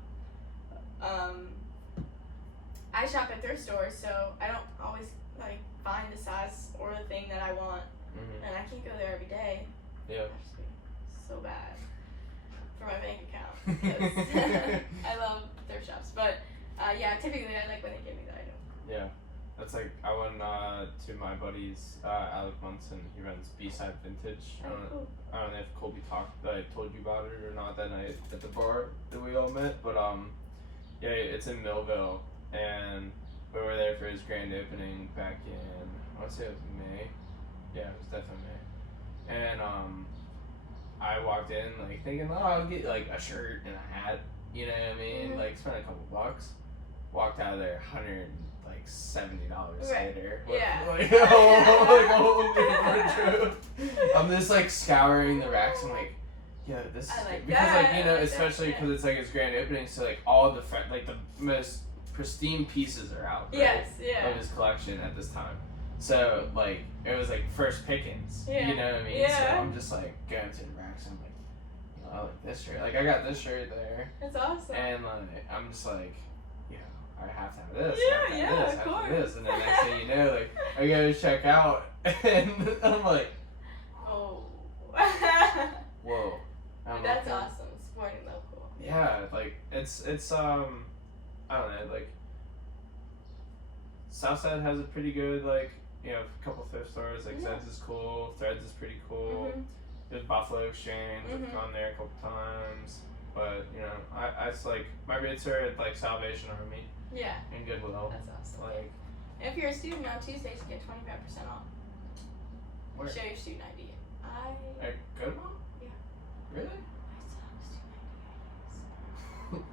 I shop at thrift stores, so I don't always like find the size or the thing that I want, Mm-hmm. and I can't go there every day. Yeah. That'd just be so bad for my bank account. 'Cause I love thrift shops, but yeah, typically I like when they give me the item. Yeah, that's like I went to my buddy's Alec Munson. He runs B-Side Vintage. Oh, cool. I don't know if Colby I told you about it or not that night at the bar that we all met, but yeah, it's in Millville, and we were there for his grand opening back in I want to say it was May. Yeah, it was definitely May, and I walked in like thinking, oh, I'll get like a shirt and a hat, you know what I mean? Mhm. Like spend a couple bucks. Walked out of there $170 Right. later. Yeah. Like, like a whole new wardrobe. I'm just like scouring the racks. I'm like, yeah, this is I like good. Because like that, you know, I like especially that, because it's like his grand opening, so like all the like the most pristine pieces are out. Right? Yes, yeah. Of his collection at this time. So like it was like first pickings. Yeah. You know what I mean? Yeah. So I'm just like going to the racks. I'm like, you know, I like this shirt. Like I got this shirt there, That's awesome. and like I'm just like, you know, I have to have this. Yeah, I have to have yeah, this, of I have to have course. this, and then next thing you know, like I go to check out, and I'm like, Oh. whoa. I'm That's looking. awesome. Supporting local. Yeah, like it's I don't know, like Southside has a pretty good like you know a couple thrift stores like Yeah. Zeds is cool, Threads is pretty cool. Mhm. There's Buffalo Exchange. Mhm. I've gone there a couple times, but you know I it's like my rates are at like Salvation Army Yeah, and Goodwill. that's awesome. Like And if you're a student on Tuesdays, you get 25% off. where? Show your student ID. I At Goodwill? Yeah. Really? still have a student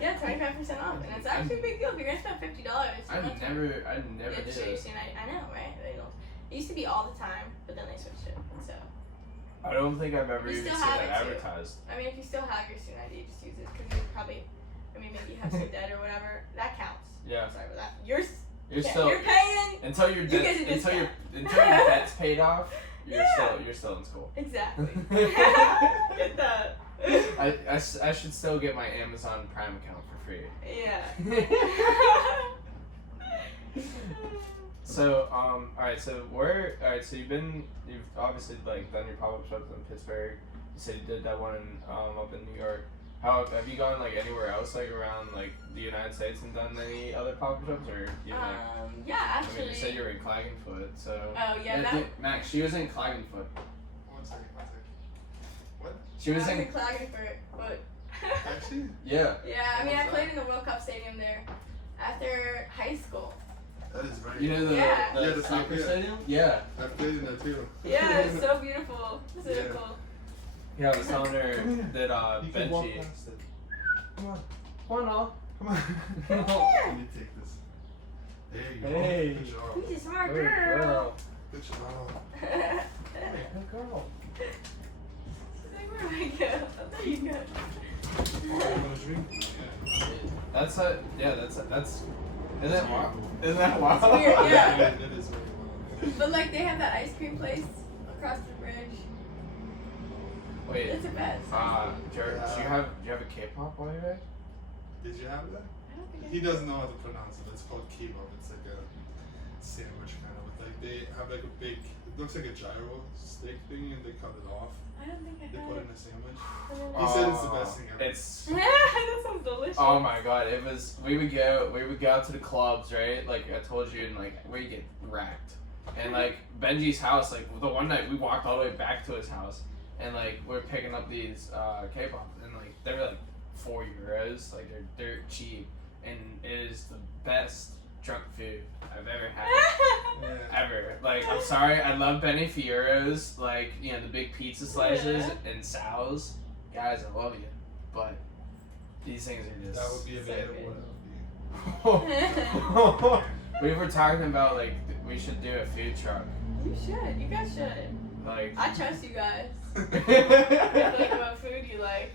Yeah, 25% off, and it's actually a big deal. If you're gonna spend $50, I never did show your it. student ID. I know, right? They don't. It used to be all the time, but then they switched it. So, I don't think I've ever You even still seen have it it, too. advertised. I mean, if you still have your student ID, just use it because you probably, I mean, maybe you have some debt or whatever. That counts. Yeah. Sorry about that. You're You're still you're paying. until your You debt get a until your discount. debt's paid off. Yeah. You're still in school. Exactly. Get that. I should still get my Amazon Prime account for free. Yeah. So alright, so so you've obviously like done your pop-up shops in Pittsburgh. You said you did that one up in New York. How have you gone like anywhere else like around like the United States and done any other pop-up shops or you like Yeah, I actually. mean you said you were in Klagenfurt, so Oh yeah, that. Max, she was in Klagenfurt. One second. What? She was I in was in Klagenfurt, but. Actually? yeah. Yeah, I mean, I What's played in the World Cup Stadium there after high school. That is very You know the, Yeah. the Yeah, the soccer soccer, yeah. stadium? Yeah. I played in that too. Yeah, it's so beautiful. So Yeah. cool. Yeah, I was telling her Come here. that You can walk Benji. past it. Come on. Oh no. Come on. Here. Let me take this. There you go. Hey. Good job. He's a smart Good girl. girl. Good job. Good girl. She's like, where do I go? Oh, there you go. Oh, you want a drink? Yeah. That's a yeah. That's. Isn't that wild? Isn't that wild? It's weird, yeah. It is very wild. But like they have that ice cream place across the bridge. Wait. It's the best. Jared, do you have a K-pop while you're there? Did you have that? I don't think I He doesn't know how to pronounce it. It's called kebab. It's like a sandwich kind of. Like they have like a big. It looks like a gyro steak thing, and they cut it off. I don't think I They had put it it. in a sandwich. I don't He know. said it's the best thing ever. It's. That sounds delicious. Oh my god! It was. We would go out to the clubs, right? Like I told you, and like we get racked. And like Benji's house, like the one night we walked all the way back to his house, and like we're picking up these K-pop, and like they were like €4, like they're dirt cheap, and it is the best drunk food I've ever had. Yeah. Ever. Like, I'm sorry, I love Benny Fioros, like, you know, the big pizza slices and Sal's. Guys, I love you. But these things are just. That would be a So bit good. what it would be. We were talking about, like, we should do a food truck. You should. You guys should. Like. I trust you guys. You think about food you like.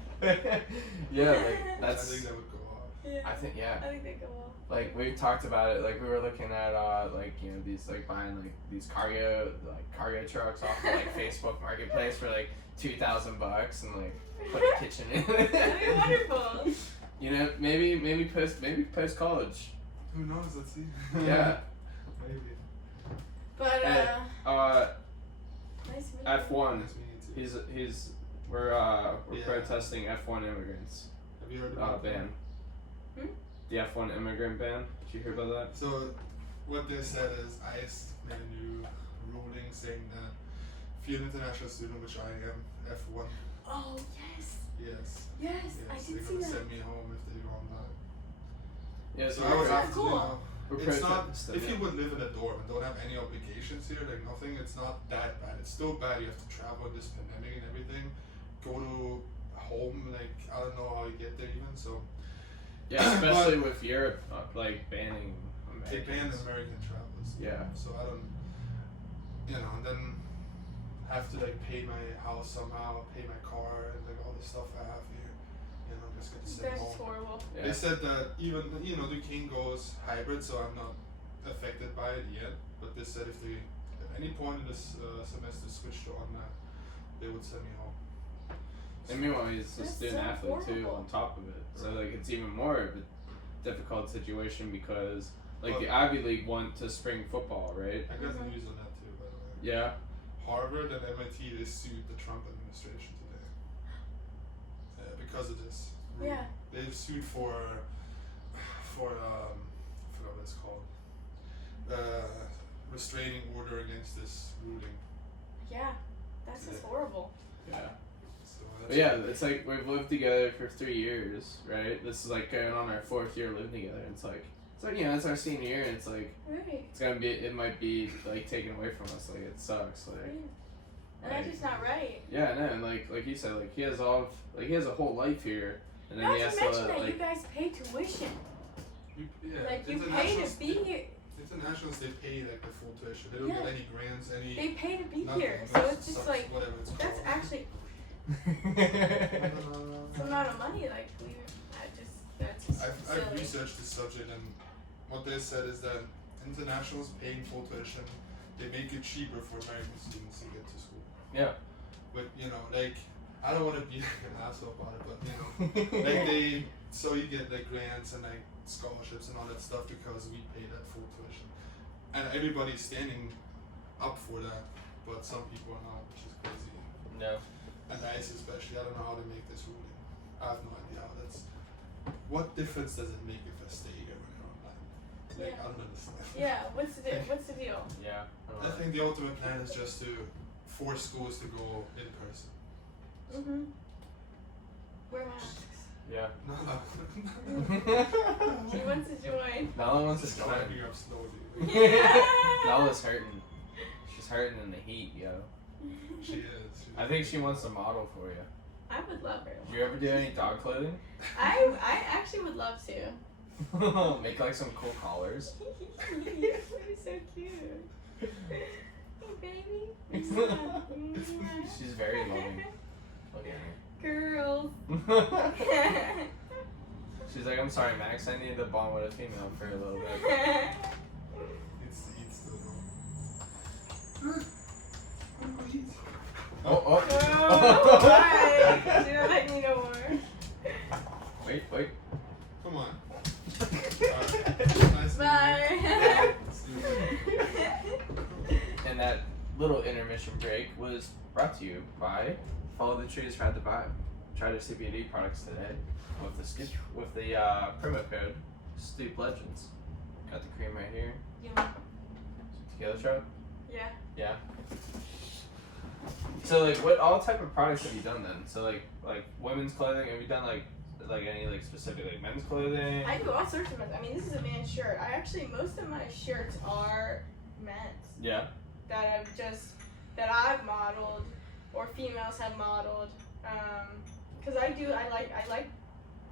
Yeah, like, I that's. think that would go off. Yeah. I think, yeah. I think they go well. Like we've talked about it. Like we were looking at like you know these like buying like these cargo trucks off of like Facebook Marketplace for like $2,000 and like put a kitchen in That'd be it. wonderful. You know, maybe post college. Who knows? Let's see. Yeah. Maybe. But Hey, nice meeting you. F1. Nice meeting you too. He's we're Yeah. protesting F1 immigrants Have you heard about that? ban. The F1 immigrant ban. Did you hear about that? So, what they said is ICE made a new ruling saying that if you're an international student, which I am, F1, Oh yes. yes, Yes, I yes, did they're see gonna that. send me home if they don't not. Yeah, So so I would That's have to, cool. you know, we're it's not, protesting. if you would live in a dorm and don't have any obligations here, like nothing, it's not that bad. It's still bad, you have to travel in this pandemic and everything. Go to home, like, I don't know how you get there even, so. Yeah, especially with Europe, like banning They banned Americans. American travelers. Yeah. So I don't, you know, and then have to like pay my house somehow, pay my car, and like all the stuff I have here. You know, just get to sit That's home. horrible. Yeah. They said that even the King goes hybrid, so I'm not affected by it yet. But they said if they at any point in this semester switched on that, they would send me home. And meanwhile, he's a That's student so athlete too horrible. on top of it. So like it's even more of a difficult situation because like Well- the Ivy League went to spring football, right? I got the Mhm. news on that too, by the way. Yeah. Harvard and MIT they sued the Trump administration today. Because of this. Yeah. They've sued for I forgot what it's called. Restraining order against this ruling. Yeah. That's just horrible. Yeah. So But yeah, it's like we've lived together for 3 years, right? This is like going on our 4th year living together. It's like you know, it's our senior year, and it's like Right. it might be like taken away from us. Like it sucks. Like And that's just not right. yeah, no, and like you said, like he has a whole life here, and then Not he has to mention to that you like guys pay tuition. yeah, Like you pay to be here. Internationals they pay like the full tuition. They don't Yeah. get any grants, any They pay to be nothing. here. So it's just Subs- like whatever it's that's called. actually some amount of money. Like that's just I've silly. researched this subject, and what they said is that internationals paying full tuition, they make it cheaper for American students to get to school. Yeah. But you know, like I don't want to be like an asshole about it, but you know, like so you get like grants and like scholarships and all that stuff because we pay that full tuition, and everybody's standing up for that, but some people are not, which is crazy. No. And ICE especially, I don't know how they make this ruling. I have no idea how that's. What difference does it make if I stay here when you're online? Like Yeah. I don't understand. Yeah. What's the deal? Yeah. I think the ultimate plan is just to force schools to go in person. Mhm. Wear masks. Yeah. No, He wants to join. Nala wants to Just join. climbing up slowly. Nala's hurting. She's hurting in the heat, yo. She is. I think she wants a model for you. I would love her. Do you ever do any dog clothing? I actually would love to. Make like some cool collars. You're so cute. Hey, baby. She's very loving. Look at Girls. her. She's like, I'm sorry, Max. I need to bond with a female for a little bit. It's still Oh, oh. Oh, why? She don't like me no more. Wait. Come on. Alright. Nice Bye. And that little intermission break was brought to you by Follow the Trees, Ride the Vibe. Try their CBD products today with the promo code Stoop Legends. Got the cream right here. Tequila shot? Yeah. Yeah. So like, what all type of products have you done then? So like women's clothing. Have you done like any like specific like men's clothing? I do all sorts of men's. I mean, this is a man's shirt. Most of my shirts are men's. Yeah. That I've modeled or females have modeled. Cause I like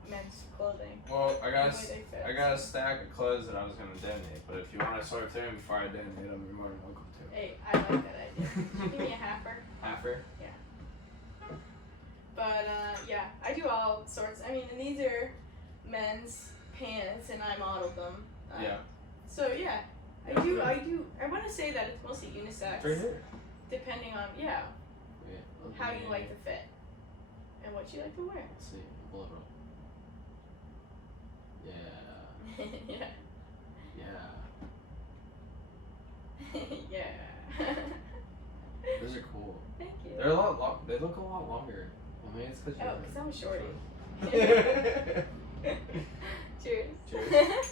men's clothing. Well, I got The way they fit. I got a stack of clothes that I was gonna donate, but if you want to sort through them before I donate them, you're more than welcome to. Hey, I like that idea. Give me a halfer. Halfer? But yeah, I do all sorts. I mean, and these are men's pants, and I modeled them. Yeah. So yeah, I do. I want to say that it's mostly unisex, Right here. depending on how you like the fit and what you like to wear. Let's see. Pull it up. Yeah. Yeah. Yeah. Yeah. Those are cool. Thank you. They're a lot long. They look a lot longer. I mean, it's because Oh, because I'm a shorty. you're. Cheers. Cheers.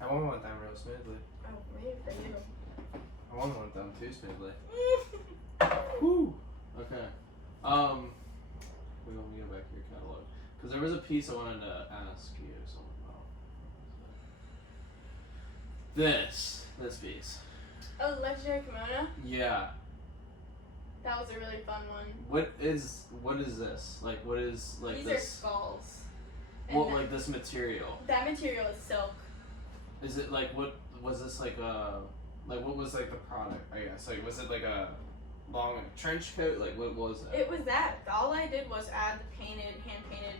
I want one down real smoothly. Oh, maybe for you. I want one down too smoothly. Woo. Okay. We want to go back to your catalog because there was a piece I wanted to ask you something about. This piece. Oh, legendary kimono. Yeah. That was a really fun one. What is this? Like, what is like These this? are skulls. And Well, like this material. that material is silk. Is it like what was this like what was like the product? I guess like was it like a long trench coat? Like what was it? It was that. All I did was add the hand painted,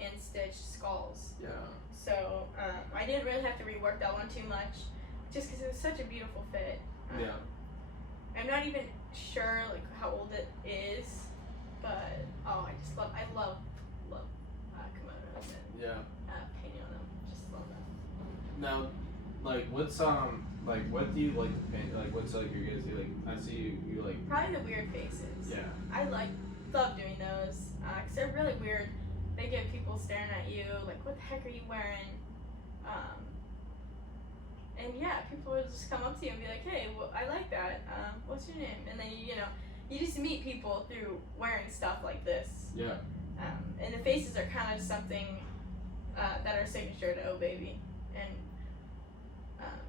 and stitched skulls. Yeah. So I didn't really have to rework that one too much, just because it was such a beautiful fit. Yeah. I'm not even sure like how old it is, but I love kimonos and Yeah. painting on them. Just love that. Now, like what's like what do you like to paint? Like what's like your guys' like? I see you like. Probably the weird faces. Yeah. I love doing those because they're really weird. They get people staring at you like, what the heck are you wearing? And yeah, people will just come up to you and be like, hey, well, I like that. What's your name? And then you just meet people through wearing stuff like this. Yeah. And the faces are kind of something that are signature to Oh Baby. And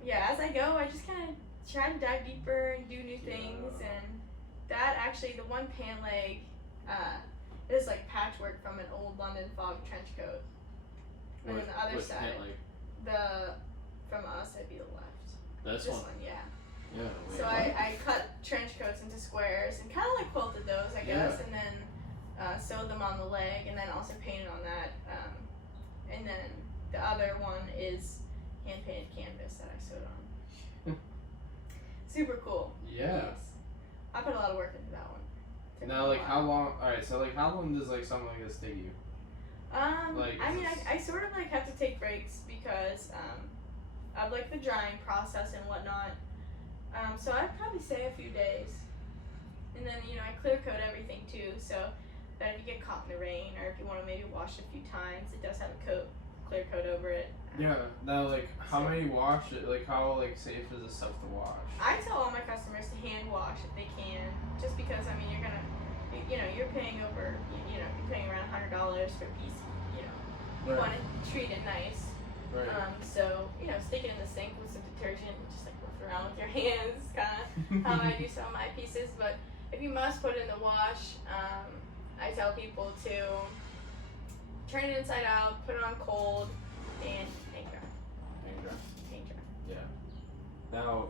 yeah, as I go, I just kind of try to dive deeper and do new things. And that actually, the one pant leg is like patchwork from an old London Fog trench coat. And then the other side, from us, it'd be the left. This one, yeah. Yeah. So I cut trench coats into squares and kind of like quilted those, I guess, and then sewed them on the leg, and then also painted on that. And then the other one is hand painted canvas that I sewed on. Super cool. Yeah. Yes. I put a lot of work into that one. Took Now, me a like, while. how long? All right, so like, how long does like something like this take you? Like, I mean, is this- I sort of like have to take breaks because of like the drying process and whatnot. So I'd probably say a few days, and then I clear coat everything too, so that if you get caught in the rain or if you want to maybe wash a few times, it does have a clear coat over it. Yeah. Now, like, how many wash it? Like, how like safe is this stuff to wash? I tell all my customers to hand wash if they can, just because I mean you're paying over you're paying around $100 for a piece. You Right. want to treat it nice. Right. So stick it in the sink with some detergent and just like whip it around with your hands, kind of how I do some of my pieces. But if you must put it in the wash, I tell people to turn it inside out, put it on cold, and hang dry. Hang dry. Hang dry. Yeah. Now,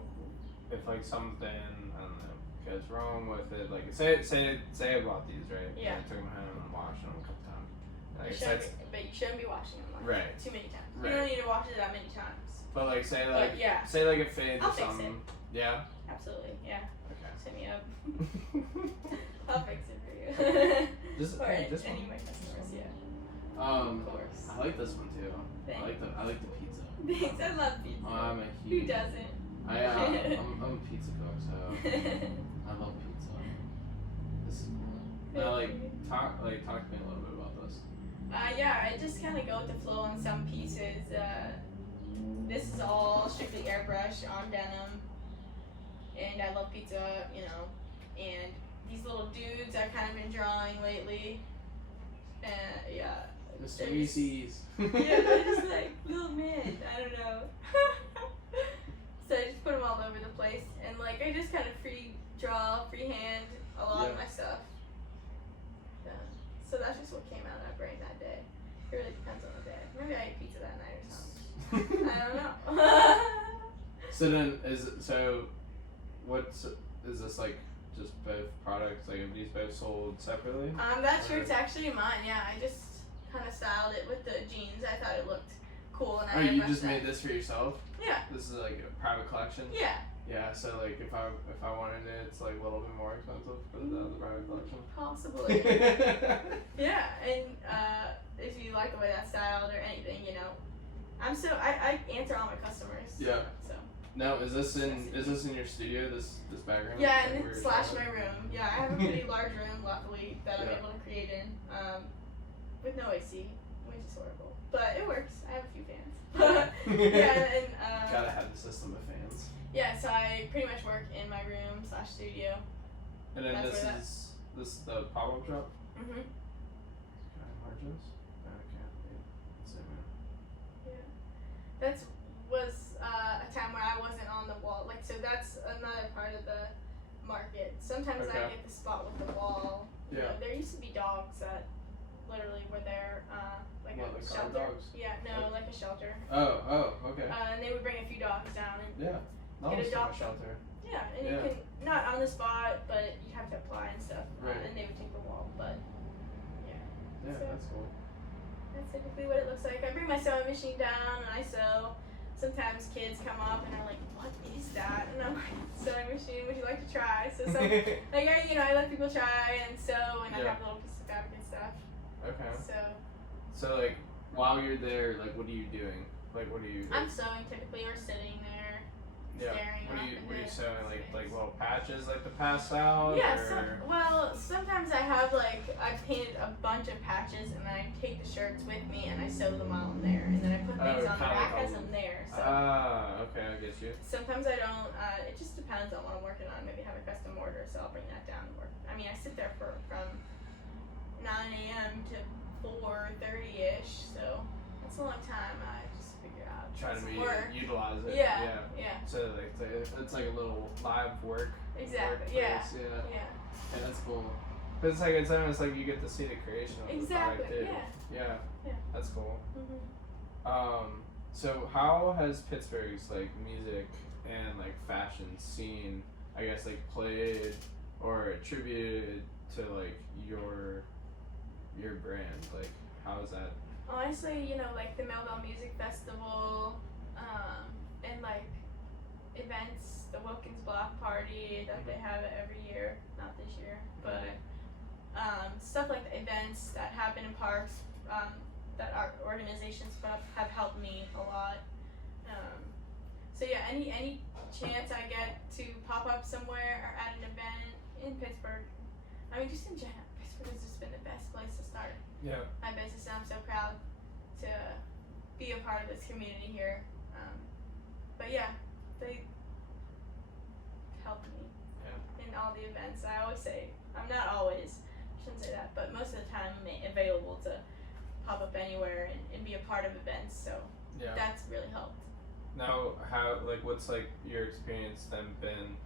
if like something, I don't know, goes wrong with it. Like say I bought these, right? Yeah. And I took them home and washed them a couple times. Like, But you shouldn't be washing them like Right. too many times. Right. You don't need to wash it that many times. but like say But yeah, it fades I'll or fix something. Yeah. absolutely. Yeah, Okay. hit me up. I'll fix it for you. Just or hey, this any one. of my customers, yeah. Of course. I like this one too. Thanks. I like the pizza. Thanks, I love pizza. I'm a Who huge. doesn't? I'm a pizza cook, so I love pizza. This is cool. Now, talk to me a little bit about this. Yeah, I just kind of go with the flow on some pieces. This is all strictly airbrush on denim, and I love pizza, you know. And these little dudes I've kind of been drawing lately. Yeah. Mr. They're Reese's. Yeah, they're just like little men. I don't know. So I just put them all over the place, and like I just kind of freehand a lot of Yeah. my stuff. Yeah. So that's just what came out of my brain that day. It really depends on the day. Maybe I ate pizza that night or something. I don't know. So then is this like just both products? Like have these both sold separately? That shirt's actually mine. Yeah, I just kind of styled it with the jeans. I thought it looked cool, and I Oh, had you my just stuff. made this for yourself? Yeah. This is like a private collection? Yeah. Yeah, so like if I wanted it, it's like a little bit more expensive for the private collection. Possibly. Yeah, and if you like the way that's styled or anything, you know, I answer all my customers. Yeah. So. Now is this in your studio? This background? Yeah, Like, and where you're slash showing? my room. Yeah, I have a pretty large room, luckily, that I'm Yeah. able to create in, with no AC, which is horrible, but it works. I have a few fans. Yeah, and Gotta have the system of fans. yeah, so I pretty much work in my room slash studio. And then That's this where is the pop-up shop. Mhm. Can I enlarge this? No, I can't. Let's see, man. That was a time where I wasn't on the wall. Like, so that's another part of the market. Sometimes I Okay. get the spot with the wall. You know, Yeah. there used to be dogs that literally were there, like What, a like guard shelter. dogs? Yeah, no, like a shelter. Oh, okay. And they would bring a few dogs down, and Yeah. No, get a it's dog not a shelter. yeah, and Yeah. you can not on the spot, but you have to apply and stuff, Right. and they would take the wall. But Yeah, So- that's cool. that's typically what it looks like. I bring my sewing machine down and I sew. Sometimes kids come up and are like, "What is that?" And I'm like, "Sewing machine. Would you like to try?" So I let people try and sew, and I Yeah. have little pieces of fabric and stuff. Okay. So So like while you're there, like what are you doing? Like what are you? I'm sewing typically, or sitting there staring What off are you into sewing? Like space. little patches like to pass out? Yeah, Or? sometimes I have I've painted a bunch of patches and then I take the shirts with me and I sew them while I'm there, and then I put things on the kinda rack like as I'm there. So Okay, I get you. sometimes I don't. It just depends on what I'm working on. Maybe have a custom order, so I'll bring that down and work. I mean, I sit there from 9 a.m. to 4:30 ish, so that's a long time. I just figure out Try to some be work. utilize it. Yeah. So like it's like a little live work. Exactly. workplace, Yeah. Yeah. Yeah. Yeah, that's cool. But it's like it's almost like you get to see the creation of Exactly. the product too. Yeah. Yeah. Yeah. That's cool. Mhm. So how has Pittsburgh's like music and like fashion scene, I guess, like played or attributed to like your brand? Like how is that? Honestly, like the Melville Music Festival, and like events, the Wilkins Block Party that they have every year, not this year, but stuff like the events that happen in parks, that our organizations put up have helped me a lot. So yeah, any chance I get to pop up somewhere or at an event in Pittsburgh, I mean just in general, Pittsburgh has just been the best place to start Yeah. my business, and I'm so proud to be a part of this community here. But yeah, they helped me in all the events. I always say, I'm not always, I shouldn't say that, but most of the time I'm available to pop up anywhere and be a part of events, so Yeah. that's really helped. Now, how like what's like your experience then been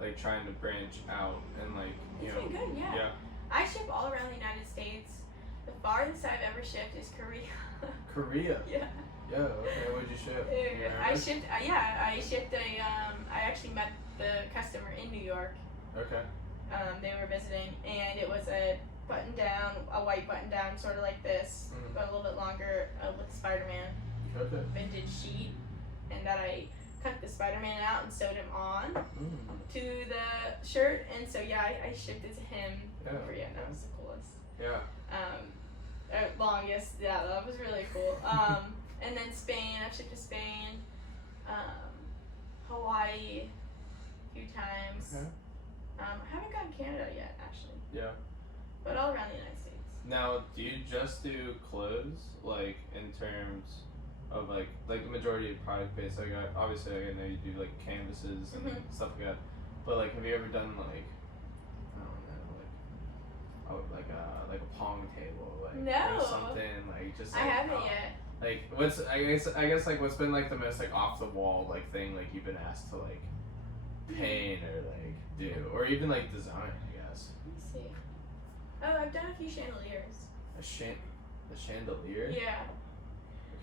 like trying to branch out and like you It's know been good, yeah. yeah I ship all around the United States. The farthest I've ever shipped is Korea. Korea. Yeah. Okay, what'd you ship? I shipped. I shipped a. I actually met the customer in New York, Okay. They were visiting, and it was a button down, a white button down, sort of like this, but a little bit longer, with Spider-Man Okay. vintage sheet, and that I cut the Spider-Man out and sewed him on to the shirt, and so yeah, I shipped it to him. Yeah. That was the coolest. Yeah. Longest, yeah, that was really cool. And then Spain, I've shipped to Spain, Hawaii, a few times. Okay. I haven't gone to Canada yet, actually, Yeah. but all around the United States. Now, do you just do clothes, like in terms of like the majority of product base? Like, obviously, I know you do like canvases and stuff like that. But like, have you ever done like, I don't know, like a pong table, like No. or something like just? I Like, haven't yet. Like, what's I guess like what's been like the most like off the wall like thing like you've been asked to like paint or like do or even like design, I guess. Let me see. Oh, I've done a few chandeliers. The chandelier. Yeah.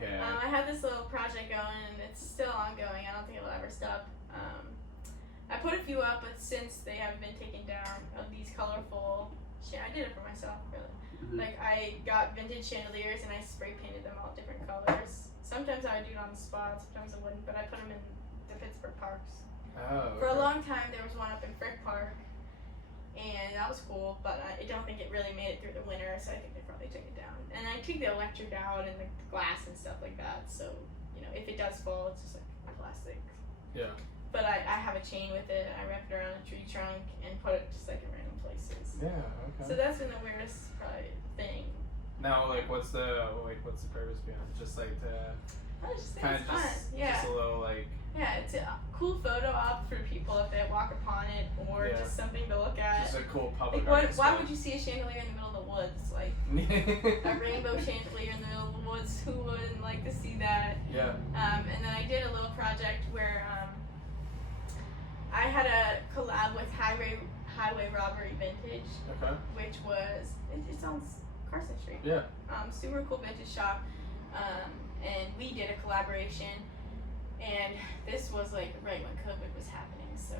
Okay. I had this little project going, and it's still ongoing. I don't think it'll ever stop. I put a few up, but since they haven't been taken down, of these colorful, I did it for myself, really. Like, I got vintage chandeliers, and I spray painted them all different colors. Sometimes I would do it on the spot, sometimes I wouldn't, but I put them in the Pittsburgh parks. Oh. For a okay. long time, there was one up in Frick Park, and that was cool, but I don't think it really made it through the winter, so I think they probably took it down. And I took the electric out and the glass and stuff like that, so, you know, if it does fall, it's just like plastic. Yeah. But I have a chain with it, and I wrapped it around a tree trunk and put it just like in random places. Yeah. Okay. So that's been the weirdest probably thing. Now, like, what's the purpose behind it? Just like to I just think kind it's of fun. Yeah. just a little like. Yeah, it's a cool photo op for people if they walk upon it, or Yeah. just something to look at. Just a cool public Like, art why stuff. would you see a chandelier in the middle of the woods? Like, a rainbow chandelier in the middle of the woods, who wouldn't like to see that? Yeah. And then I did a little project where I had a collab with Highway Robbery Vintage, Okay. which was, it's on Carson Street. Yeah. Super cool vintage shop. And we did a collaboration, and this was like right when COVID was happening, so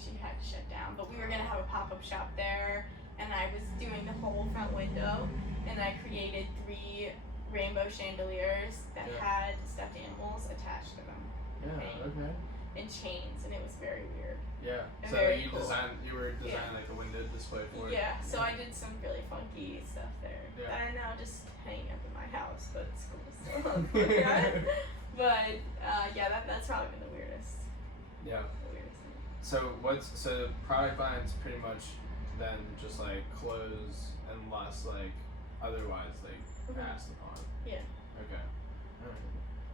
she had to shut down. But we were gonna have a pop-up shop there, and I was doing the whole front window, and I created 3 rainbow chandeliers that Yeah. had stuffed animals attached to them Yeah. Okay. in chains, and it was very weird. Yeah. And So very you cool. were designing like a window display for it. Yeah, so I did some really funky stuff there Yeah. that are now just hanging up in my house, but it's cool still. Yeah. But yeah, that's probably been the weirdest. Yeah. The weirdest thing. So product line's pretty much then just like clothes unless like otherwise like Mhm. asked upon. Yeah. Okay.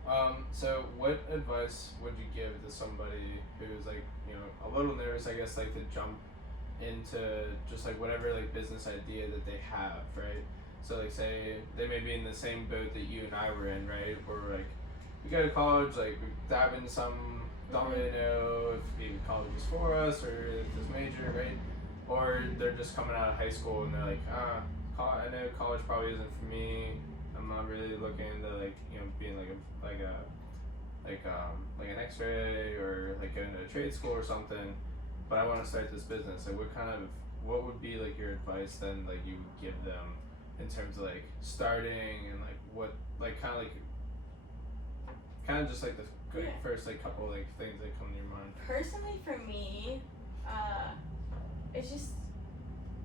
Alright. So what advice would you give to somebody who's like, you know, a little nervous, I guess, like to jump into just like whatever like business idea that they have, right? So like say they may be in the same boat that you and I were in, right? Where we're like, we go to college, like we dive into some, don't really know if maybe college is for us or if this major, right? Or they're just coming out of high school and they're like, I know college probably isn't for me. I'm not really looking into like, you know, being like an X-ray or like going to a trade school or something. But I want to start this business. Like, what would be like your advice then, like you would give them in terms of like starting and like what, like kind of just like the Yeah. first like couple like things that come to your mind. Personally, for me, it's just,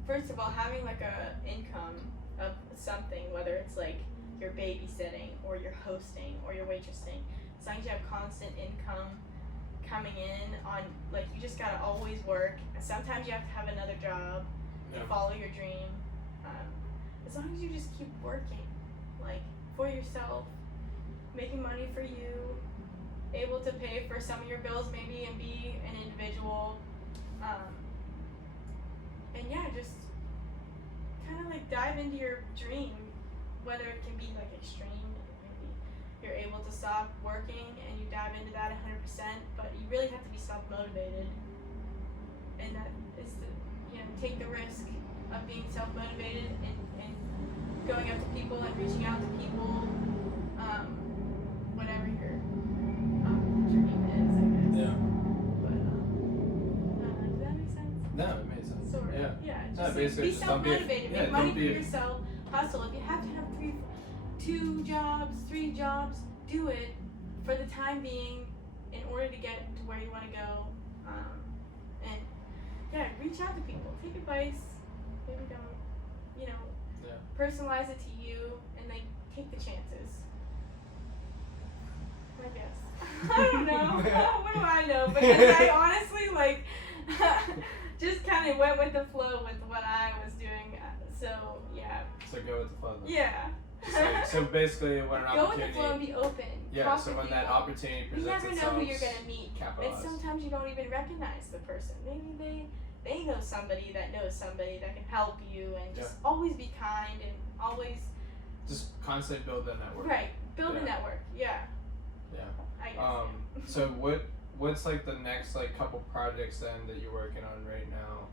first of all, having like a income of something, whether it's like you're babysitting or you're hosting or you're waitressing, as long as you have constant income coming in on, like, you just gotta always work, and sometimes you have to have another job to Yeah. follow your dream. As long as you just keep working, like, for yourself, making money for you, able to pay for some of your bills maybe and be an individual, and yeah, just kind of like dive into your dream, whether it can be like extreme, maybe you're able to stop working and you dive into that 100%, but you really have to be self-motivated, and that is to, you know, take the risk of being self-motivated and going up to people and reaching out to people, whatever your dream is, I guess. Yeah. But does that make sense? No, it Just basically be just don't be- self-motivated. yeah, Make money don't for be- yourself. Hustle. If you have to have 2 jobs, 3 jobs, do it for the time being in order to get to where you want to go. And yeah, reach out to people. Take advice. Maybe don't. You know, Yeah. personalize it to you, and like take the chances. I guess. I don't know. What do I know? Because I honestly like just kind of went with the flow with what I was doing. So yeah. So go with the flow. Then. Yeah. Just like, so basically, when an Go with opportunity. the flow and be open. Yeah. Talk So to when that people. opportunity You presents never know itself, who you're gonna meet, and capitalize. sometimes you don't even recognize the person. Maybe they know somebody that knows somebody that can help you, and just always be kind and always Just constantly build that network. right. Build a Yeah. network. Yeah. Yeah. I guess. yeah. So what's like the next like couple projects then that you're working on right now?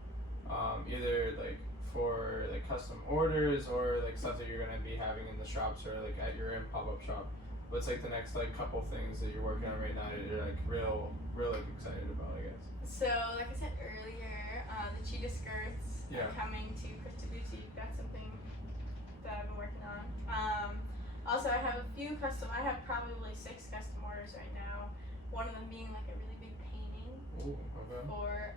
Either like for like custom orders or like stuff that you're gonna be having in the shops or like at your own pop-up shop. What's like the next like couple things that you're working on right now that you're like real like excited about, I guess? So, like I said earlier, the cheetah skirts Yeah. are coming to Krista Boutique. That's something that I've been working on. Also, I have I have probably 6 custom orders right now. One of them being like a really big painting Ooh, okay. for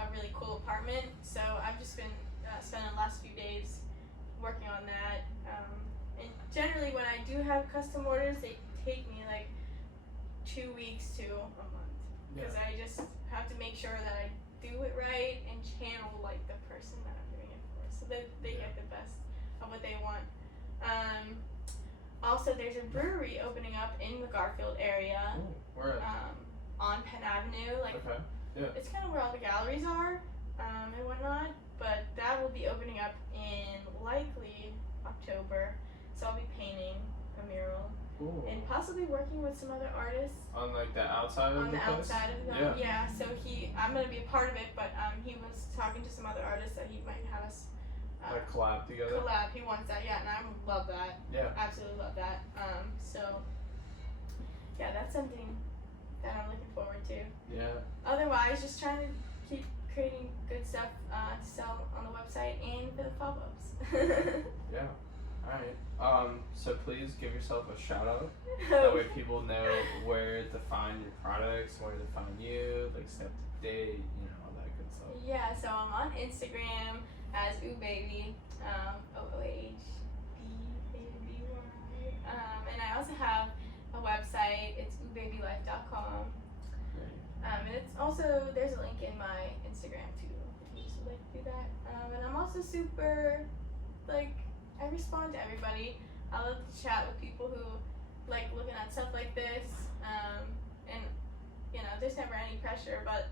a really cool apartment. So I've just been spending the last few days working on that. And generally, when I do have custom orders, they take me like 2 weeks to a month because I just have to make sure that I do it right and channel like the person that I'm doing it for, so that they get the best of what they want. Also, there's a brewery opening up in the Garfield area. Ooh, where at? On Penn Avenue, like Okay. it's kind of where all the galleries are, and whatnot. But that will be opening up in likely October. So I'll be painting a mural Ooh. and possibly working with some other artists On like the outside of on the the place? outside of the Yeah. So I'm gonna be a part of it, but he was talking to some other artists that he might have us Like collab together? collab. He wants that, yeah, and I would love that. Yeah. Absolutely love that. So yeah, that's something that I'm looking forward to. Yeah. Otherwise, just trying to keep creating good stuff to sell on the website and for the pop-ups. Yeah. Alright. So please give yourself a shout out. That way people know where to find your products, where to find you, like step to date, you know, all that good stuff. Yeah, so I'm on Instagram as oohbaby, OOHBABY. And I also have a website. It's oohbabylife.com. And it's also, there's a link in my Instagram too, if you just would like to do that. And I'm also super, like, I respond to everybody. I love to chat with people who like looking at stuff like this. And, you know, there's never any pressure, but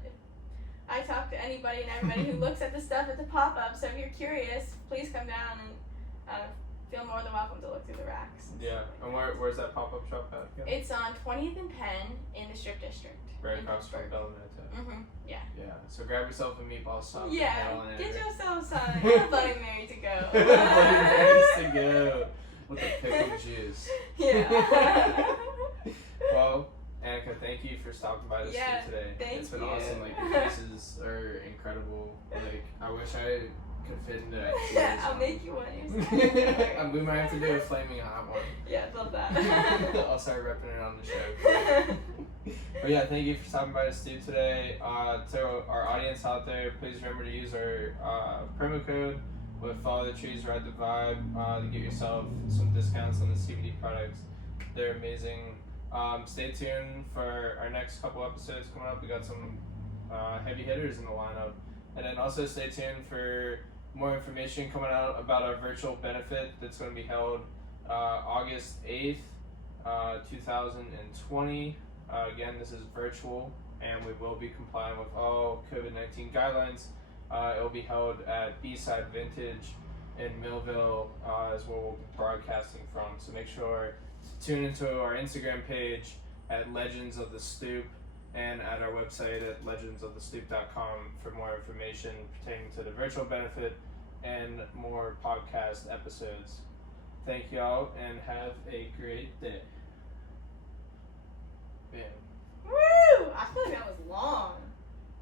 I talk to anybody and everybody who looks at the stuff at the pop-up. So if you're curious, please come down and feel more than welcome to look through the racks. Yeah. And where's that pop-up shop at again? It's on 20th and Penn in the Strip District. Right in across from Pittsburgh. Bellman. Yeah. Yeah. So grab yourself a meatball sub. and head Yeah, on in. get yourself some. You're Bloody Mary to go. Nice to go. With the pickle juice. Yeah. Well, Annika, thank you for stopping by the Yeah, street today. thank It's been you. awesome. Like the pieces are incredible. Like I wish I could fit into that. Yeah, I'll make you one. We might have to do a flaming hot one. Yeah, love that. I'll start repping it on the show. But yeah, thank you for stopping by the studio today. To our audience out there, please remember to use our promo code with Follow the Trees, Ride the Vibe to get yourself some discounts on the CBD products. They're amazing. Stay tuned for our next couple episodes coming up. We got some heavy hitters in the lineup. And then also stay tuned for more information coming out about our virtual benefit that's going to be held August 8th, 2020. Again, this is virtual, and we will be complying with all COVID-19 guidelines. It will be held at B-Side Vintage in Millville, is where we'll be broadcasting from. So make sure to tune into our Instagram page at Legends of the Stoop and at our website at legendsofthestoop.com for more information pertaining to the virtual benefit and more podcast episodes. Thank y'all and have a great day. Bam. Woo! I feel like that was long.